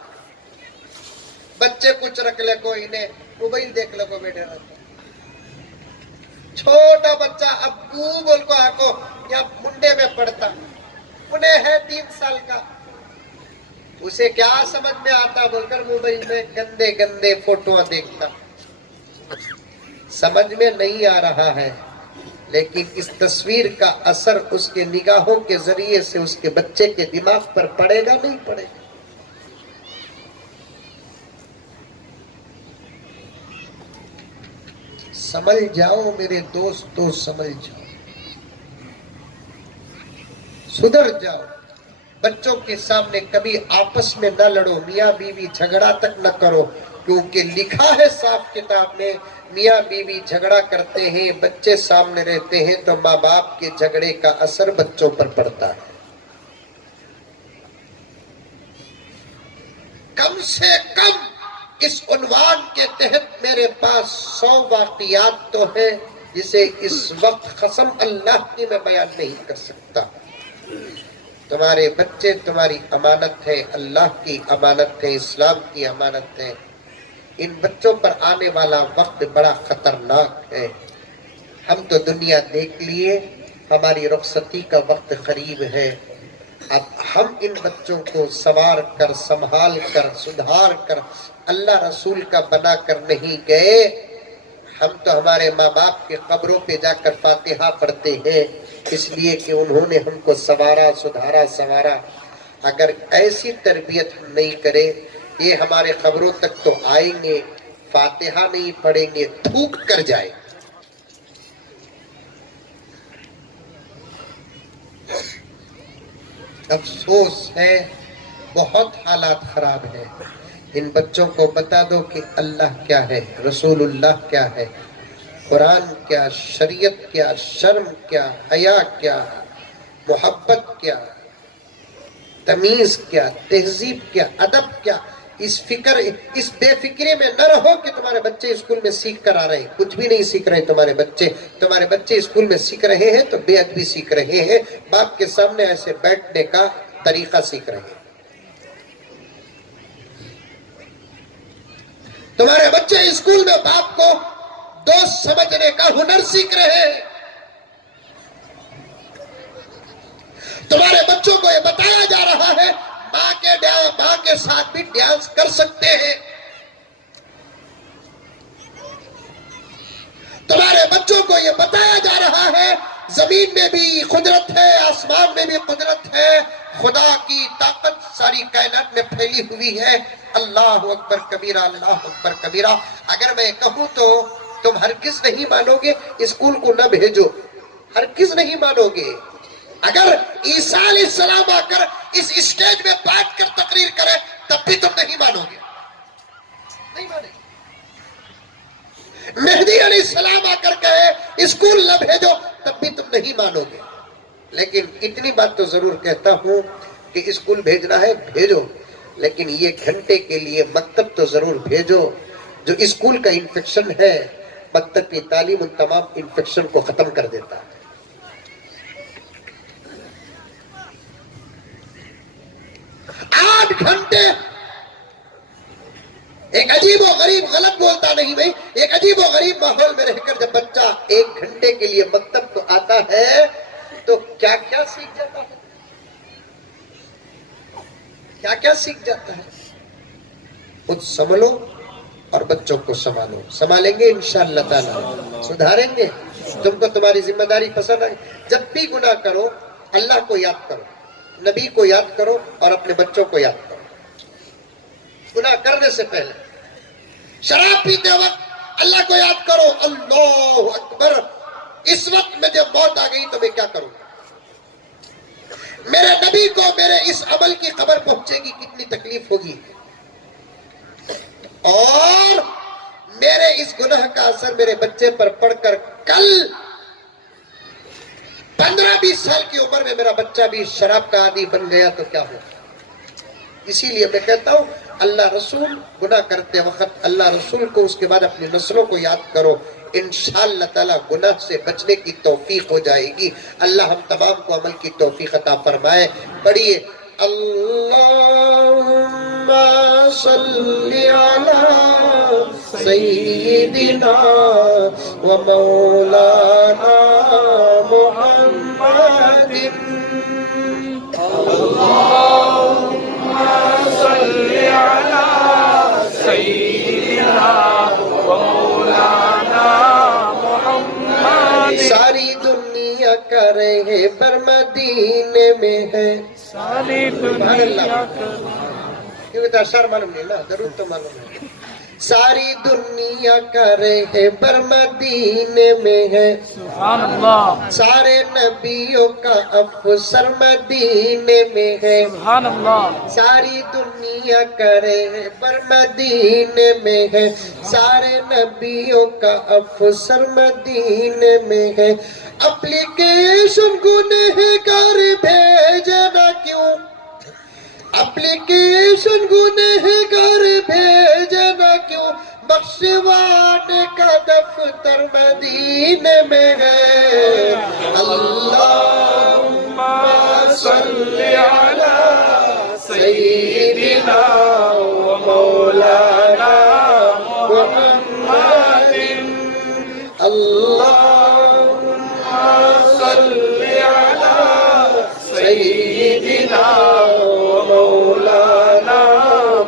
بچے کچھ رکھ لے کوئی نے موبائل دیکھ لے کو بیٹھے رہتا، چھوٹا بچہ ابو بول کو آکو یا منڈے میں پڑتا، انہیں ہے 3 سال کا، اسے کیا سمجھ میں آتا بول کر موبائل میں گندے گندے فوٹوਆਂ دیکھتا، سمجھ میں نہیں آ رہا ہے، لیکن اس تصویر کا اثر اس کے نگاہوں کے ذریعے سے اس کے بچے کے دماغ پر پڑے گا نہیں پڑے گا؟ سمجھ جاؤ میرے دوستو، سمجھ جاؤ، سدھر جاؤ۔ بچوں کے سامنے کبھی آپس میں نہ لڑو، میاں بیوی جھگڑا تک نہ کرو، کیونکہ لکھا ہے صاف کتاب میں، میاں بیوی جھگڑا کرتے ہیں، بچے سامنے رہتے ہیں تو ماں باپ کے جھگڑے کا اثر بچوں پر پڑتا ہے۔ کم سے کم اس عنوان کے تحت میرے پاس 100 واقعات تو ہیں جسے اس وقت قسم اللہ کی میں بیان نہیں کر سکتا۔ تمہارے بچے تمہاری امانت ہے، اللہ کی امانت ہے، اسلام کی امانت ہے۔ ان بچوں پر آنے والا وقت بڑا خطرناک ہے۔ ہم تو دنیا دیکھ لیے، ہماری رخصتی کا وقت قریب ہے۔ اب ہم ان بچوں کو سنوار کر، سنبھال کر، سدھار کر، اللہ رسول کا بنا کر نہیں گئے۔ ہم تو ہمارے ماں باپ کے قبروں پہ جا کر فاتحہ پڑھتے ہیں، اس لیے کہ انہوں نے ہم کو سنوارا، سدھارا، سنوارا۔ اگر ایسی تربیت ہم نہیں کریں، یہ ہمارے قبروں تک تو آئیں گے، فاتحہ نہیں پڑھیں گے، تھوک کر جائیں۔ افسوس ہے، بہت حالات خراب ہیں۔ ان بچوں کو بتا دو کہ اللہ کیا ہے، رسول اللہ کیا ہے، قرآن کیا، شریعت کیا، شرم کیا، حیا کیا، محبت کیا، تمیز کیا، تہذیب کیا، ادب کیا۔ اس بے فکری میں نہ رہو کہ تمہارے بچے اسکول میں سیکھ کر آ رہے ہیں، کچھ بھی نہیں سیکھ رہے تمہارے بچے اسکول میں سیکھ رہے ہیں تو بے ادبی سیکھ رہے ہیں، باپ کے سامنے ایسے بیٹھنے کا طریقہ سیکھ رہے ہیں۔ تمہارے بچے اسکول میں باپ کو دوست سمجھنے کا ہنر سیکھ رہے ہیں۔ تمہارے بچوں کو یہ بتایا جا رہا ہے ماں کے ساتھ بھی ڈانس کر سکتے ہیں۔ تمہارے بچوں کو یہ بتایا جا رہا ہے زمین میں بھی قدرت ہے، آسمان میں بھی قدرت ہے، خدا کی طاقت ساری کائنات میں پھیلی ہوئی ہے۔ اللہ اکبر کبیرہ، اللہ اکبر کبیرہ۔ اگر میں کہوں تو تم ہرگز نہیں مانو گے، اسکول کو نہ بھیجو، ہرگز نہیں مانو گے۔ اگر عیسیٰ علیہ السلام آ کر اس اسٹیج میں بیٹھ کر تقریر کرے تب بھی تم نہیں مانو گے، نہیں مانو گے۔ مہدی علیہ السلام آ کر کہے اسکول نہ بھیجو تب بھی تم نہیں مانو گے۔ لیکن اتنی بات تو ضرور کہتا ہوں کہ اسکول بھیجنا ہے بھیجو، لیکن یہ گھنٹے کے لیے مکتب تو ضرور بھیجو۔ جو اسکول کا انفیکشن ہے، مکتب کی تعلیم ان تمام انفیکشن کو ختم کر دیتا ہے۔ 8 گھنٹے ایک عجیب و غریب، غلط بولتا نہیں بھائی، ایک عجیب و غریب ماحول میں رہ کر جب بچہ 1 گھنٹے کے لیے مکتب تو آتا ہے تو کیا کیا سیکھ جاتا ہے، کیا کیا سیکھ جاتا ہے۔ خود سنبھلو اور بچوں کو سنبھالو، سنبھالیں گے انشاءاللہ تعالی، سدھاریں گے۔ تم کو تمہاری ذمہ داری پسند ہے، جب بھی گناہ کرو اللہ کو یاد کرو، نبی کو یاد کرو اور اپنے بچوں کو یاد کرو۔ گناہ کرنے سے پہلے شراب پیتے وقت اللہ کو یاد کرو، اللہ اکبر، اس وقت میں جب موت آ گئی تو میں کیا کروں، میرے نبی کو میرے اس عمل کی خبر پہنچے گی، کتنی تکلیف ہوگی۔ اور میرے اس گناہ کا اثر میرے بچے پر پڑ کر کل 15-20 سال کی عمر میں میرا بچہ بھی شراب کا عادی بن گیا تو کیا ہو؟ اسی لیے میں کہتا ہوں اللہ رسول گناہ کرتے وقت اللہ رسول کو اس کے بعد اپنی نسلوں کو یاد کرو، انشاءاللہ تعالی گناہ سے بچنے کی توفیق ہو جائے گی۔ اللہ ہم تمام کو عمل کی توفیق عطا فرمائے۔ پڑھیے اللہم صلی علی سیدنا و مولانا محمد صلی علی سیدنا و مولانا محمد۔ ساری دنیا کا رہبر مدینے میں ہے، ساری سبحان اللہ، دنیا کیونکہ تو اشعار معلوم نہیں نا، ضرور تو معلوم ہے۔ ساری دنیا کا رہبر مدینے میں ہے، سبحان اللہ، سارے نبیوں کا افسر مدینے میں ہے، سبحان اللہ، ساری دنیا کا رہبر مدینے میں ہے، سارے نبیوں کا افسر مدینے میں ہے۔ اپلیکیشن گنہگار بھیجنا کیوں، اپلیکیشن گنہگار بھیجنا کیوں، بخشوانے کا دفتر مدینے میں ہے۔ اللہم صلی علی سیدنا و مولانا محمد۔ اللہم صلی علی سیدنا و مولانا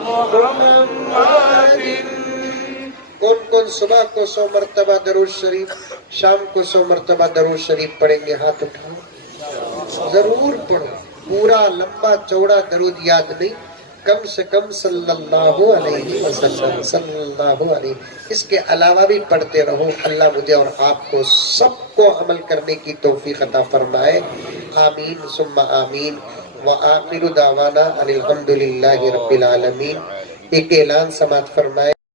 محمد۔ کون صبح کو 100 مرتبہ درود شریف، شام کو 100 مرتبہ درود شریف پڑھیں گے؟ ہاتھ اٹھاؤ، ضرور پڑھو۔ پورا لمبا چوڑا درود یاد نہیں، کم سے کم صلی اللہ علیہ وسلم، صلی اللہ علیہ، اس کے علاوہ بھی پڑھتے رہو۔ اللہ مجھے اور آپ کو سب کو عمل کرنے کی توفیق عطا فرمائے، آمین ثم آمین۔ وآخر دعوانا ان الحمدللہ رب العالمین۔ ایک اعلان سماعت فرمائے۔